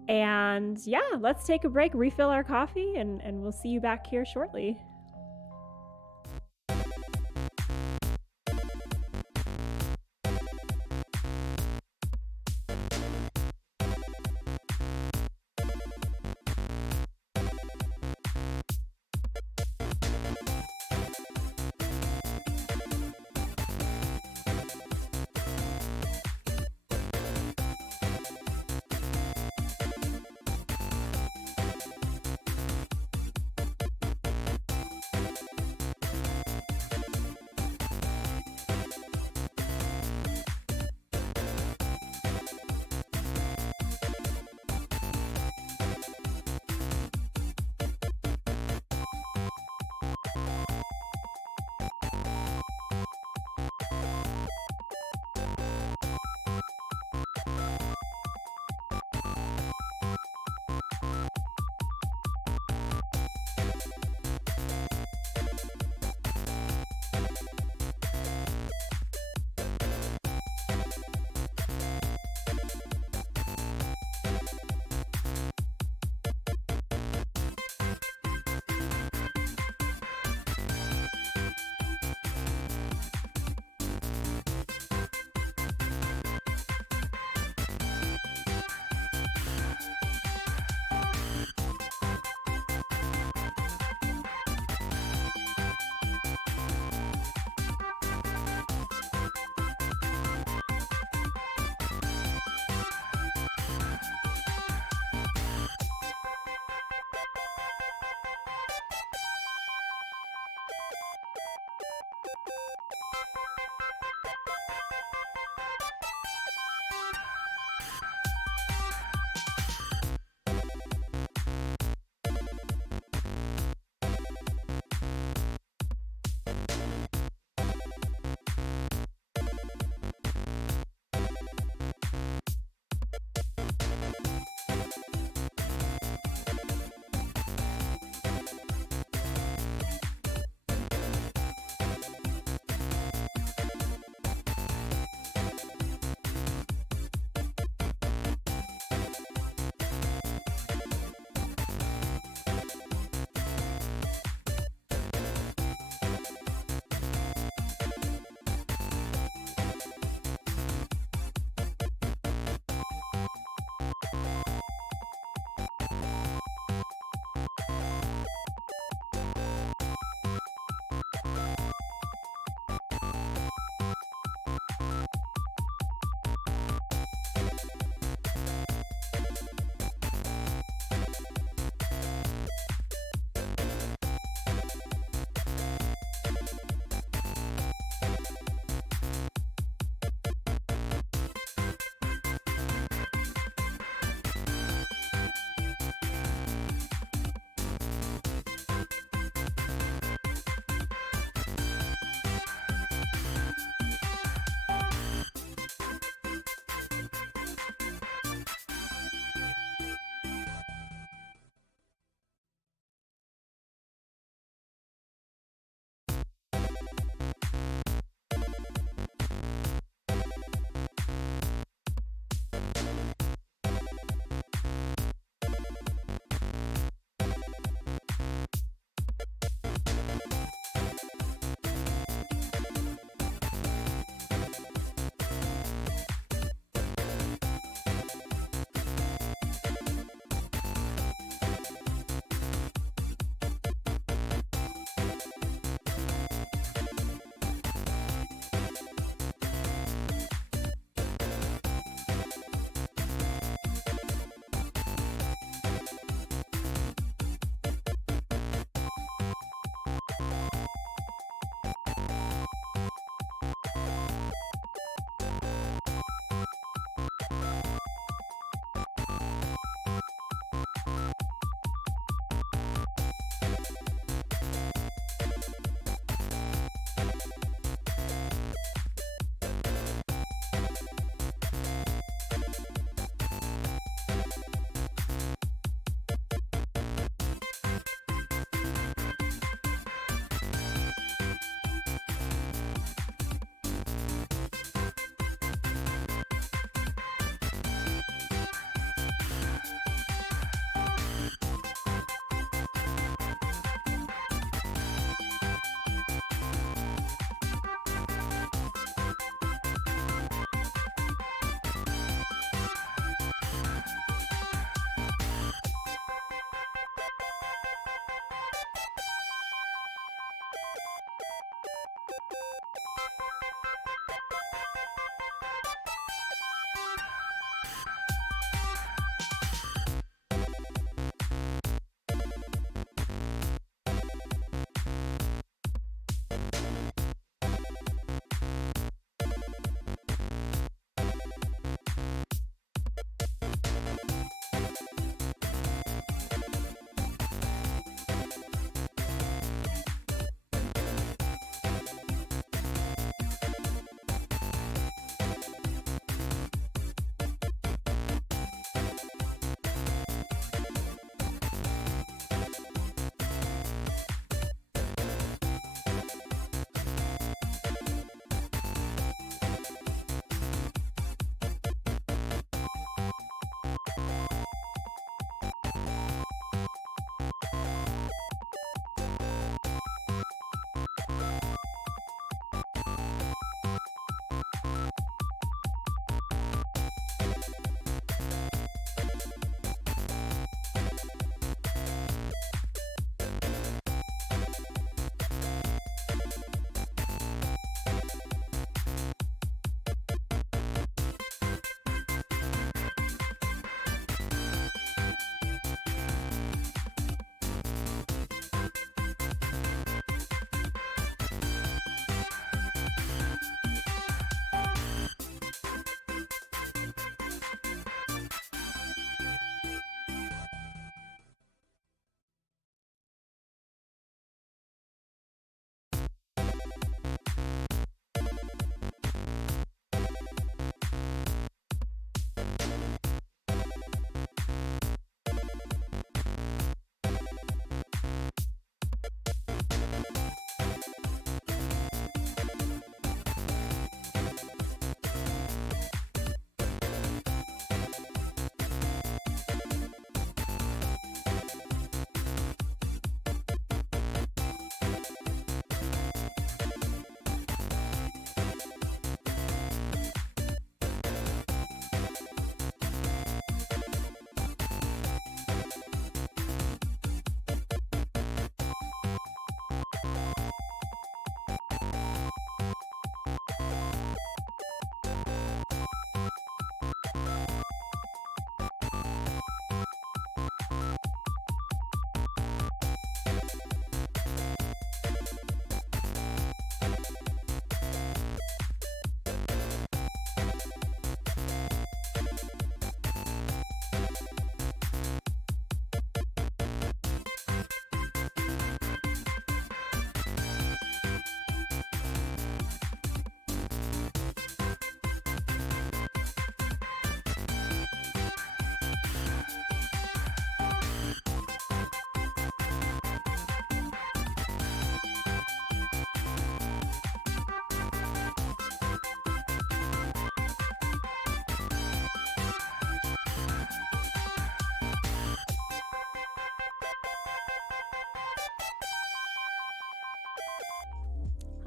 And yeah, let's take a break, refill our coffee, and we'll see you back here shortly.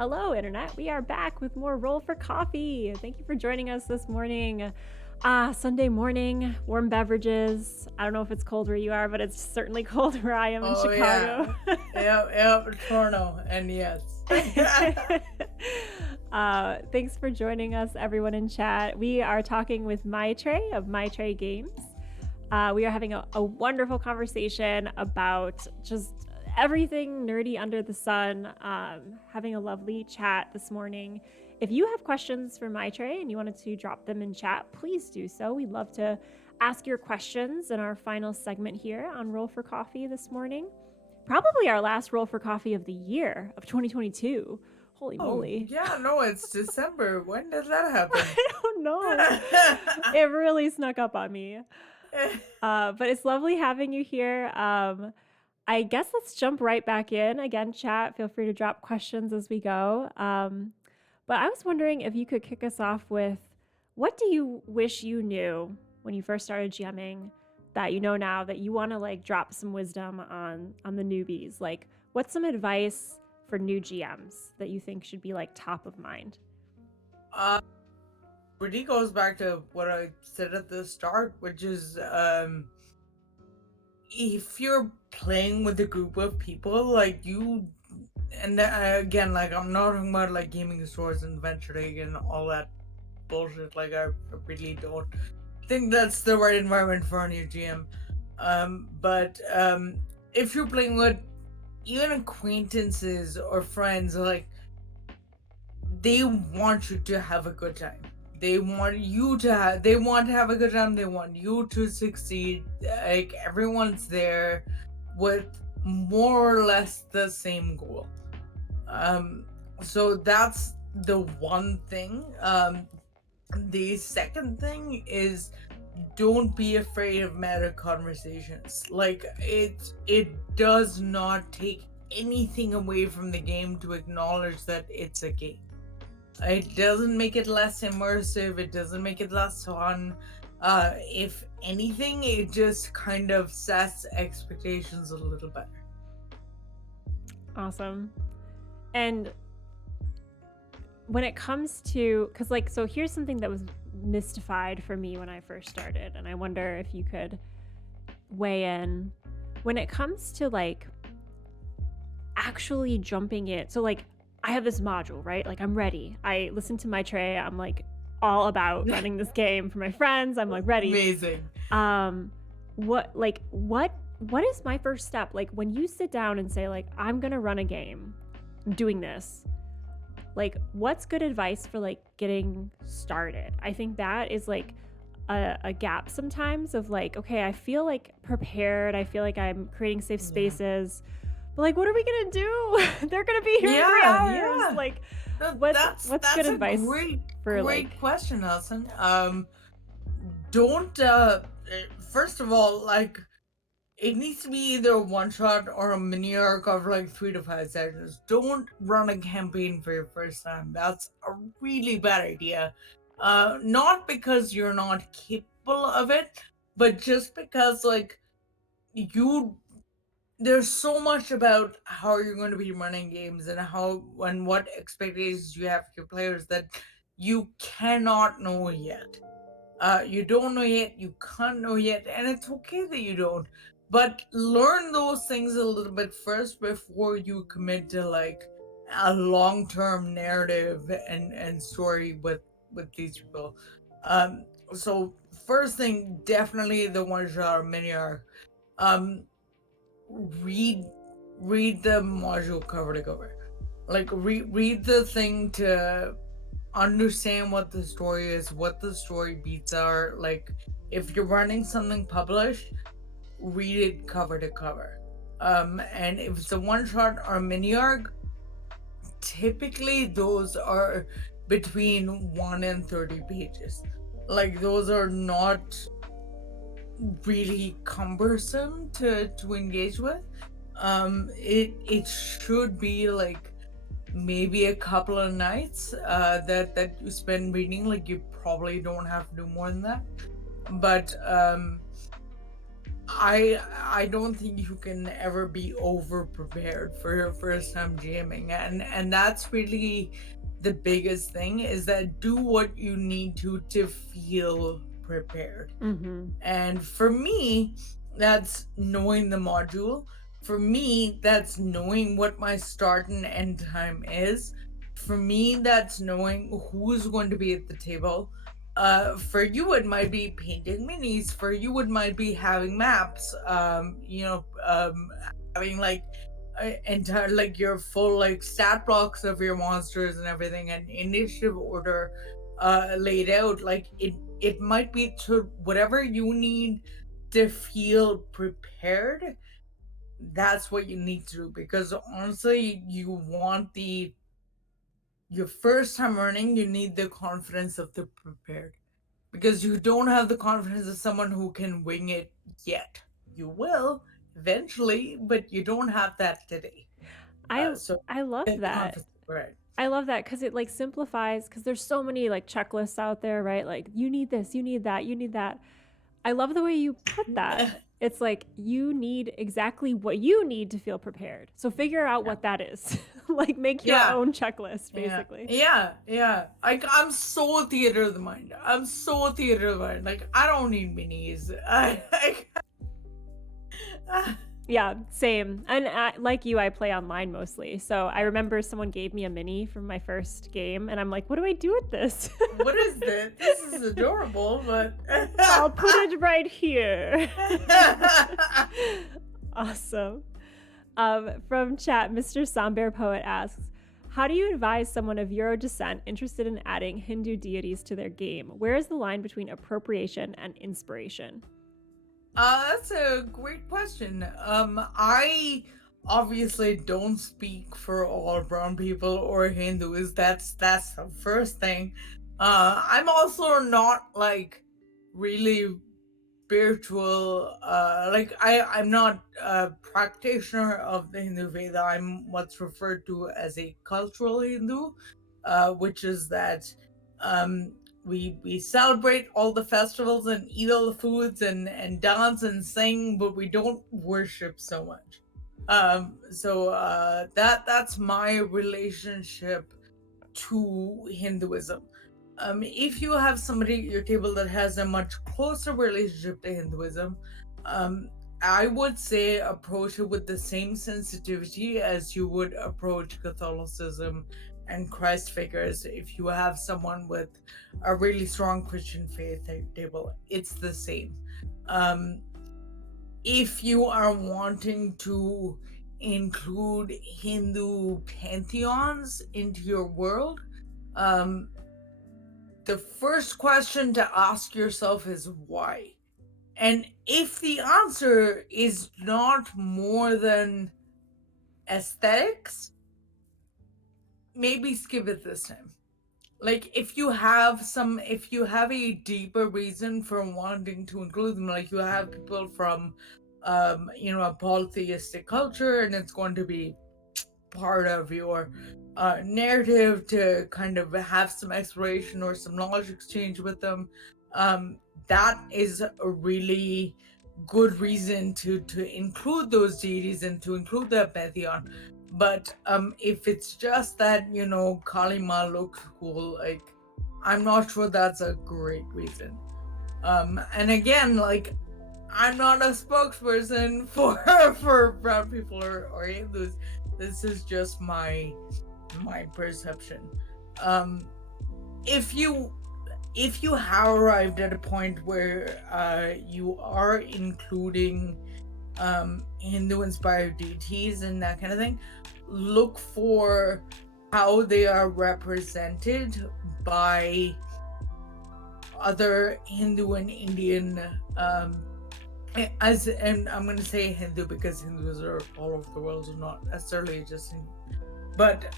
Hello, Internet. We are back with more Roll for Coffee. Thank you for joining us this morning. Sunday morning, warm beverages. I don't know if it's cold where you are, but it's certainly cold where I am in Chicago. Yep, Toronto, and yes. Thanks for joining us, everyone in chat. We are talking with Maitreyi of Maitreyi Games. We are having a wonderful conversation about just everything nerdy under the sun, having a lovely chat this morning. if you have questions for Maitreyi and you wanted to drop them in chat, please do so. We'd love to ask your questions in our final segment here on Roll for Coffee this morning. Probably our last Roll for Coffee of the year of 2022. Holy moly. Yeah, no, it's December. When did that happen? I don't know. It really snuck up on me. But it's lovely having you here. I guess let's jump right back in. Again, chat, feel free to drop questions as we go. But I was wondering if you could kick us off with, what do you wish you knew when you first started GMing that you know now that you want to like drop some wisdom on the newbies? Like, what's some advice for new GMs that you think should be like top of mind? Really goes back to what I said at the start, which is if you're playing with a group of people, like you, and again, like I'm not talking about like gaming stores and venturing and all that bullshit. Like I really don't think that's the right environment for a new GM. But if you're playing with even acquaintances or friends, like they want you to have a good time. They want to have a good time. They want you to succeed. Like everyone's there with more or less the same goal. So that's the one thing. The second thing is, don't be afraid of meta conversations. Like it does not take anything away from the game to acknowledge that it's a game. It doesn't make it less immersive. It doesn't make it less fun. If anything, it just kind of sets expectations a little better. Awesome. And when it comes to, because like, so here's something that was mystified for me when I first started, and I wonder if you could weigh in when it comes to like actually jumping in. So like, I have this module, right? Like I'm ready. I listen to Maitreyi. I'm like all about running this game for my friends. I'm like ready. Amazing. What is my first step? Like when you sit down and say like, I'm going to run a game, I'm doing this, like what's good advice for like getting started? I think that is like a gap sometimes of like, okay, I feel like prepared. I feel like I'm creating safe spaces. But like, what are we gonna do? They're gonna be here in 3 hours. Yeah. Like, that's good advice for great question, Nelson. Don't first of all, like it needs to be either a one shot or a mini arc of like 3 to 5 sessions. Don't run a campaign for your first time. That's a really bad idea. Not because you're not capable of it, but just because like there's so much about how you're going to be running games and what expectations you have for your players that you cannot know yet. You don't know yet, you can't know yet, and it's okay that you don't. But learn those things a little bit first before you commit to like a long-term narrative and story with these people. So first thing, definitely the one shot or mini arc. Read the module cover to cover. Like read the thing to understand what the story is, what the story beats are. Like if you're running something published, read it cover to cover. And if it's a one shot or a mini arc, typically those are between 1 and 30 pages. Like those are not really cumbersome to engage with. It should be like maybe a couple of nights that you spend reading. Like you probably don't have to do more than that, but I don't think you can ever be over prepared for your first time GMing, and that's really the biggest thing, is that do what you need to feel prepared. And for me, that's knowing the module. For me, that's knowing what my start and end time is. For me, that's knowing who's going to be at the table. For you, it might be painting minis. For you, it might be having maps. Having like entire, like your full like stat blocks of your monsters and everything, and initiative order laid out, like it might be to whatever you need to feel prepared. That's what you need to do, because honestly, you want the your first time running, you need the confidence of the prepared, because you don't have the confidence of someone who can wing it yet. You will eventually, but you don't have that today. I So I love get the that. confidence, right? I love that because it like simplifies, because there's so many like checklists out there, right? Like you need this, you need that, you need that. I love the way you put that. It's like you need exactly what you need to feel prepared. So figure out Yeah, what that is. Like make your yeah, own checklist, yeah, basically. yeah, yeah. Like I'm so theater of the mind. I'm so theater of the mind. Like I don't need minis. Yeah, same. And like you, I play online mostly. So I remember someone gave me a mini from my first game, and I'm like, what do I do with this? What is this? This is adorable, but I'll put it right here. Awesome. From chat, Mr. Samber Poet asks, how do you advise someone of Euro descent interested in adding Hindu deities to their game? Where is the line between appropriation and inspiration? That's a great question. I obviously don't speak for all brown people or Hindus. That's the first thing. I'm also not like really spiritual. Like I'm not a practitioner of the Hindu Veda. I'm what's referred to as a cultural Hindu, which is that um we celebrate all the festivals and eat all the foods and dance and sing, but we don't worship so much. That's my relationship to Hinduism. If you have somebody at your table that has a much closer relationship to Hinduism, um, I would say approach it with the same sensitivity as you would approach Catholicism and Christ figures. If you have someone with a really strong Christian faith at your table, it's the same. Um, if you are wanting to include Hindu pantheons into your world, um, the first question to ask yourself is why. And if the answer is not more than aesthetics, maybe skip it this time. Like if you have a deeper reason for wanting to include them, like you have people from a polytheistic culture, and it's going to be part of your narrative to kind of have some exploration or some knowledge exchange with them, um, that is a really good reason to include those deities and to include the pantheon. But if it's just that Kalima looks cool, like I'm not sure that's a great reason. And again, like I'm not a spokesperson for brown people or Hindus. This is just my perception. Um, if you have arrived at a point where you are including Hindu inspired deities and that kind of thing, look for how they are represented by other Hindu and Indian and I'm going to say Hindu because Hindus are all over the world, so not necessarily just Hindu. But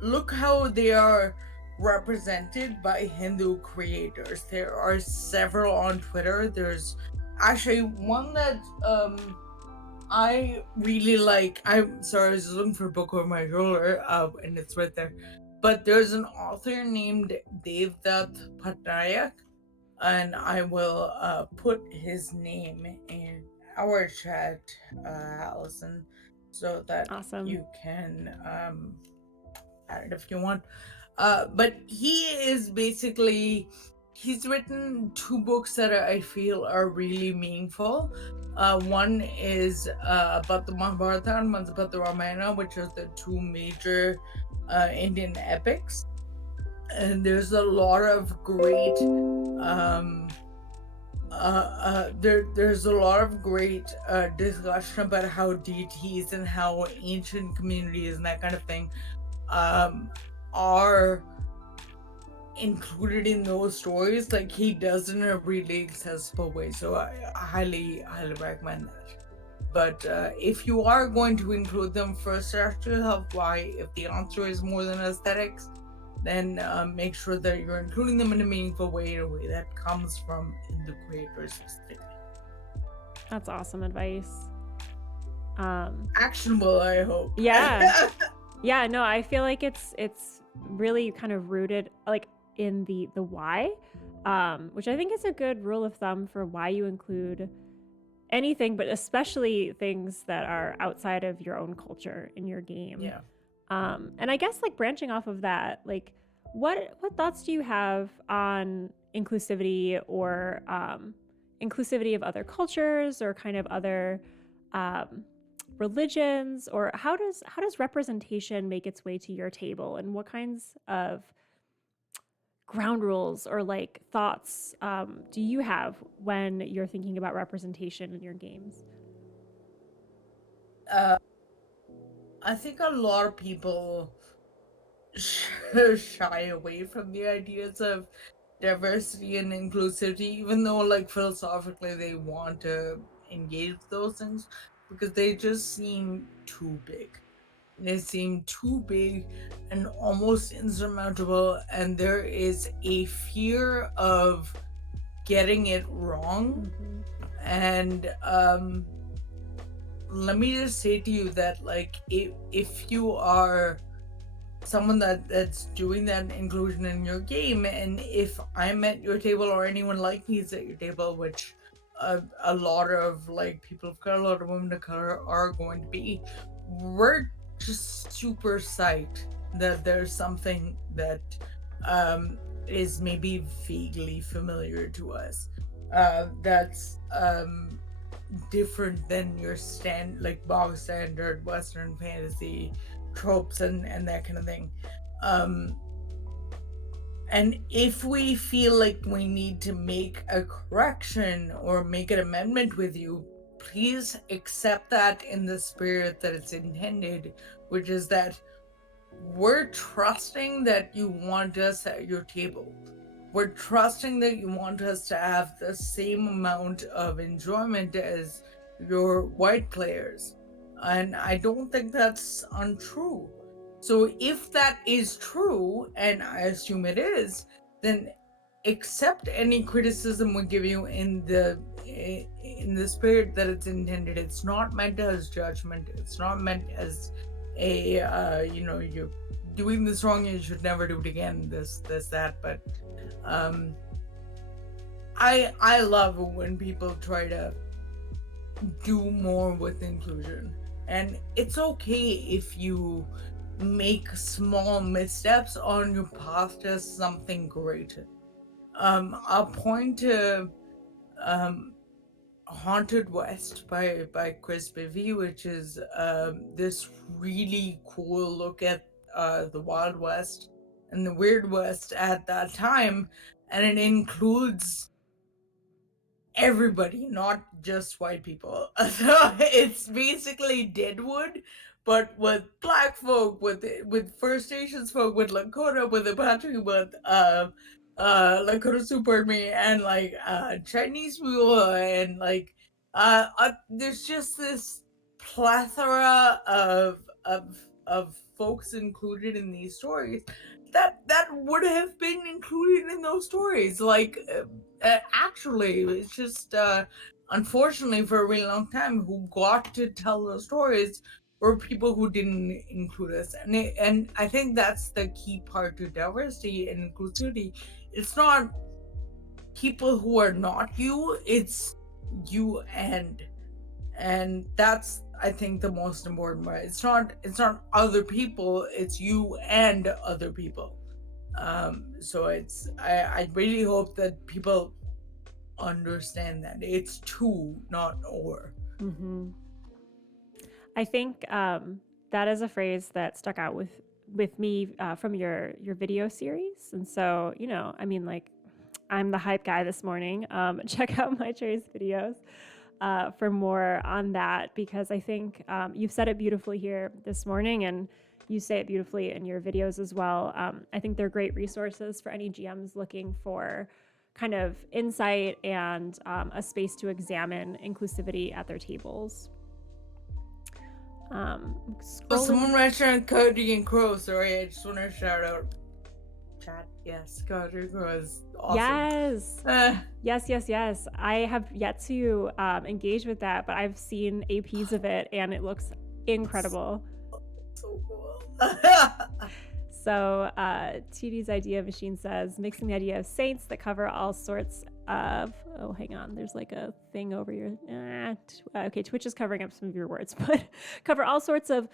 look how they are represented by Hindu creators. There are several on Twitter. There's actually one that I really like. I'm sorry, I was just looking for a book over my shoulder, and it's right there. But there's an author named Devdutt Patnaik, and I will put his name in our chat, Allison, so that Awesome. you can add it if you want. But he is basically he's written two books that I feel are really meaningful. One is about the Mahabharata, and one's about the Ramayana, which are the two major Indian epics. And there's a lot of great there's a lot of great discussion about how deities and how ancient communities and that kind of thing are included in those stories. Like he does in a really accessible way, so I highly recommend that. But if you are going to include them, first ask yourself why. If the answer is more than aesthetics, then make sure that you're including them in a meaningful way, in a way that comes from the creator specifically. That's awesome advice. Actionable, I hope. Yeah. Yeah, no, I feel like it's really kind of rooted like in the why, which I think is a good rule of thumb for why you include anything, but especially things that are outside of your own culture in your game. Yeah. And I guess like branching off of that, like what thoughts do you have on inclusivity or inclusivity of other cultures or kind of other religions, or how does representation make its way to your table, and what kinds of ground rules or like thoughts do you have when you're thinking about representation in your games? I think a lot of people shy away from the ideas of diversity and inclusivity, even though like philosophically they want to engage with those things, because they just seem too big. They seem too big and almost insurmountable, and there is a fear of getting it wrong. And let me just say to you that like if you are someone that's doing that inclusion in your game, and if I'm at your table or anyone like me is at your table, which a lot of like people of color, a lot of women of color are going to be, we're just super psyched that there's something that is maybe vaguely familiar to us, that's different than your bog standard Western fantasy tropes and that kind of thing. And if we feel like we need to make a correction or make an amendment with you, please accept that in the spirit that it's intended, which is that we're trusting that you want us at your table. We're trusting that you want us to have the same amount of enjoyment as your white players. And I don't think that's untrue. So if that is true, and I assume it is, then accept any criticism we give you in the spirit that it's intended. It's not meant as judgment. It's not meant as a you're doing this wrong, you should never do it again, this that. But I love when people try to do more with inclusion, and it's okay if you make small missteps on your path to something great. I'll point to Haunted West by Chris Bivey, which is this really cool look at the Wild West and the Weird West at that time, and it includes everybody, not just white people. So it's basically Deadwood, but with black folk, with First Nations folk, with Lakota, with Apache, with Lakota Superme, and like Chinese people, and like there's just this plethora of folks included in these stories that would have been included in those stories. Like actually, it's just unfortunately for a really long time, who got to tell those stories were people who didn't include us, and I think that's the key part to diversity and inclusivity. It's not people who are not you; it's you and that's, I think, the most important part. It's not other people; it's you and other people. So it's I really hope that people understand that it's two, not or. I think that is a phrase that stuck out with me from your video series, and so I mean, like, I'm the hype guy this morning. Check out Maitrey's videos for more on that, because I think you've said it beautifully here this morning, and you say it beautifully in your videos as well. I think they're great resources for any GMs looking for kind of insight and a space to examine inclusivity at their tables. Someone mentioned Cody and Crow. Sorry, I just want to shout out chat. Yes, Cody and Crow is awesome. Yes. I have yet to engage with that, but I've seen APs of it, and it looks incredible. So cool. So TD's idea machine says, mixing the idea of saints that cover all sorts of, oh, hang on, there's like a thing over your, okay, Twitch is covering up some of your words, but cover all sorts of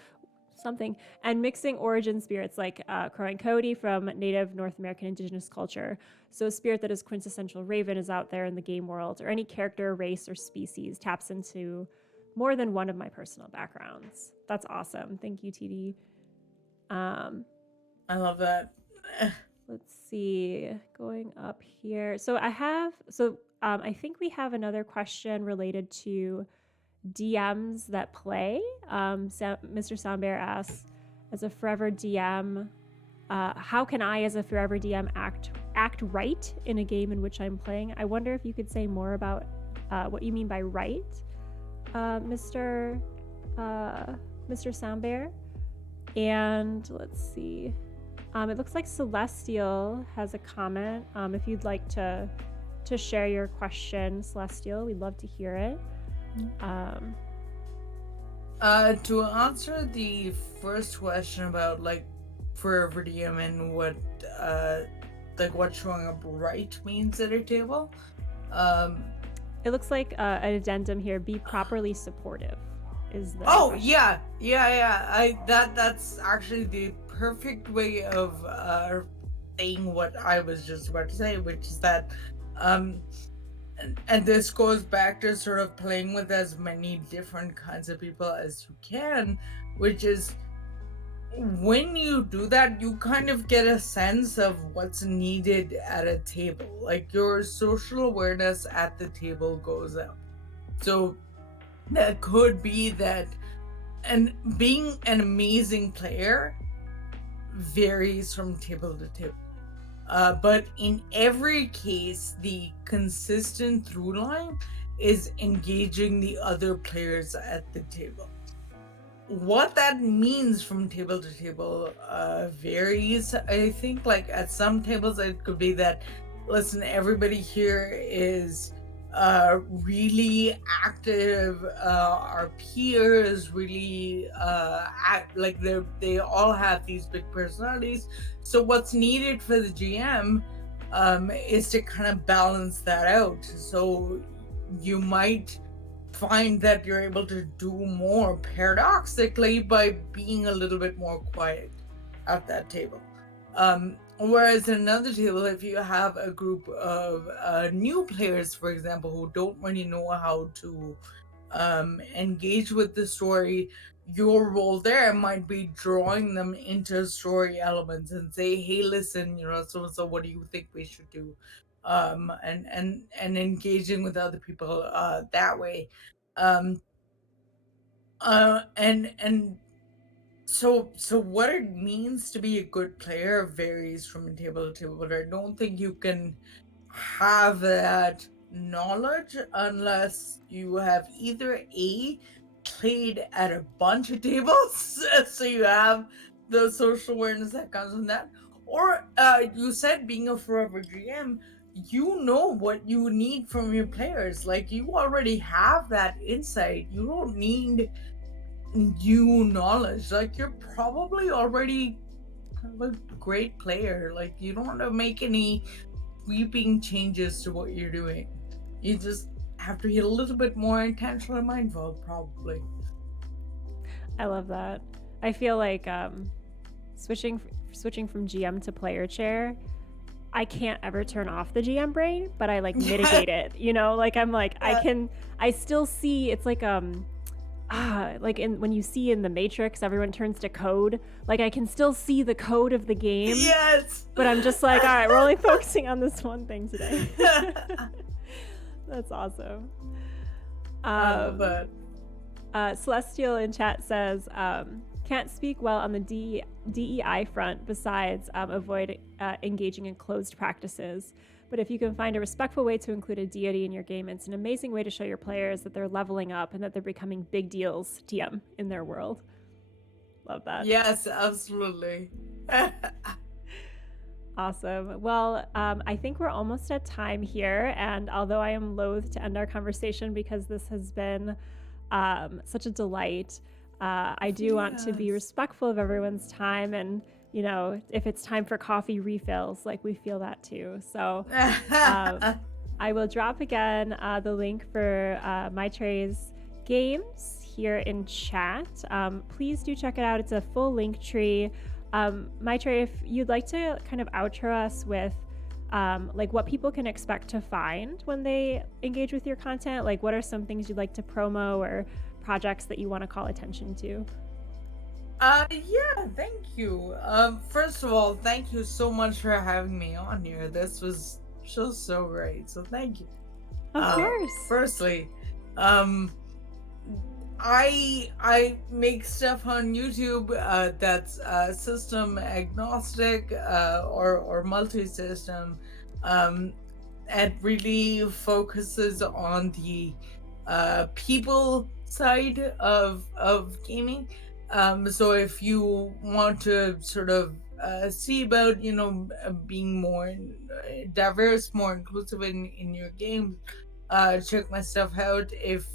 something, and mixing origin spirits like Crow and Cody from native North American indigenous culture. So a spirit that is quintessential Raven is out there in the game world, or any character, race, or species taps into more than one of my personal backgrounds. That's awesome. Thank you, TD. I love that. Let's see, going up here. So I think we have another question related to DMs that play. Mr. Soundbear asks, as a forever DM, how can I, as a forever DM, act right in a game in which I'm playing? I wonder if you could say more about what you mean by right, Mr. Soundbear. And let's see. It looks like Celestial has a comment. If you'd like to share your question, Celestial, we'd love to hear it. To answer the first question about like forever DM and what what showing up right means at a table, it looks like an addendum here: be properly supportive. Is the question. yeah. That's actually the perfect way of saying what I was just about to say, which is that and this goes back to sort of playing with as many different kinds of people as you can, which is when you do that, you kind of get a sense of what's needed at a table. Like your social awareness at the table goes up. So that could be that, and being an amazing player varies from table to table. But in every case, the consistent through line is engaging the other players at the table. What that means from table to table varies. I think like at some tables it could be that, listen, everybody here is really active, our peers really act like they all have these big personalities. So what's needed for the GM is to kind of balance that out. So you might find that you're able to do more paradoxically by being a little bit more quiet at that table. Whereas in another table, if you have a group of new players, for example, who don't really know how to engage with the story, your role there might be drawing them into story elements and say, hey, listen, so what do you think we should do? And engaging with other people that way. So what it means to be a good player varies from table to table, but I don't think you can have that knowledge unless you have either played at a bunch of tables, so you have the social awareness that comes from that, or you said being a forever GM, you know what you need from your players. Like you already have that insight. You don't need new knowledge. Like you're probably already kind of a great player. Like you don't have to make any sweeping changes to what you're doing. You just have to be a little bit more intentional and mindful, probably. I love that. I feel like switching from GM to player chair, I can't ever turn off the GM brain, but I like mitigate it. Like I'm like I still see. It's like like when you see in the Matrix, everyone turns to code. Like I can still see the code of the game. Yes. But I'm just like, all right, we're only focusing on this one thing today. That's awesome. I love that. Celestial in chat says, can't speak well on the DEI front besides avoid engaging in closed practices. But if you can find a respectful way to include a deity in your game, it's an amazing way to show your players that they're leveling up and that they're becoming big deals, TM, in their world. Love that. Yes, absolutely. Awesome. Well, I think we're almost at time here. And although I am loath to end our conversation because this has been such a delight, I do want to be respectful of everyone's time. And, you know, if it's time for coffee refills, like we feel that too. So I will drop again the link for Maitreyi's games here in chat. Please do check it out. It's a full link tree. Maitreyi, if you'd like to kind of outro us with like what people can expect to find when they engage with your content, like what are some things you'd like to promo or projects that you want to call attention to? Yeah, thank you. First of all, thank you so much for having me on here. This was just so great, so thank you. Of course. Firstly, I make stuff on YouTube that's system agnostic or multi-system. It really focuses on the people side of gaming. So if you want to sort of see about, you know, being more diverse, more inclusive in your games, check my stuff out. If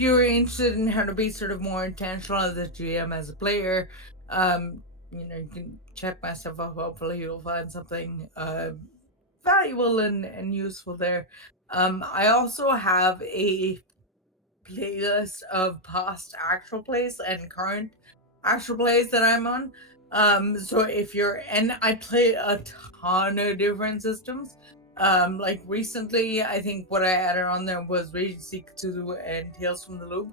you're interested in how to be sort of more intentional as a GM, as a player, you know, you can check my stuff out. Hopefully you'll find something valuable and useful there. I also have a playlist of past actual plays and current actual plays that I'm on. So if you're, and I play a ton of different systems. Like recently, I think what I added on there was Rage Seek 2 and Tales from the Loop.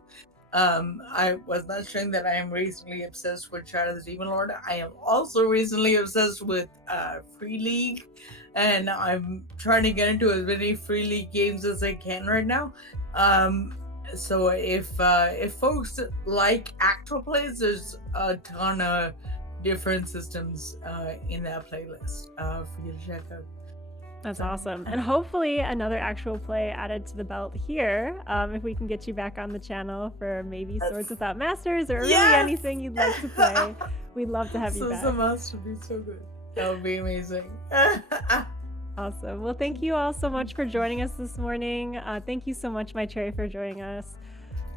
I was mentioning that I am recently obsessed with Shadow of the Demon Lord. I am also recently obsessed with Free League, and I'm trying to get into as many Free League games as I can right now. So if folks like actual plays, there's a ton of different systems in that playlist for you to check out. That's awesome. And hopefully another actual play added to the belt here, if we can get you back on the channel for maybe Swords Without Masters or really anything you'd like to play. We'd love to have you back. Swords Without Masters would be so good. That would be amazing. Awesome. Well, thank you all so much for joining us this morning. Thank you so much, Maitreyi, for joining us.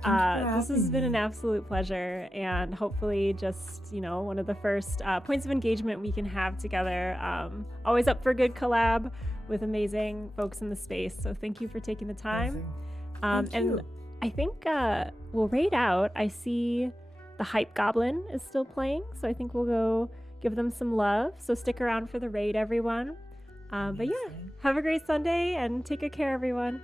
This has been an absolute pleasure, and hopefully just, you know, one of the first points of engagement we can have together. Always up for a good collab with amazing folks in the space. So thank you for taking the time. And I think we'll raid out. I see the Hype Goblin is still playing, so I think we'll go give them some love. So stick around for the raid, everyone. But yeah, have a great Sunday and take good care, everyone.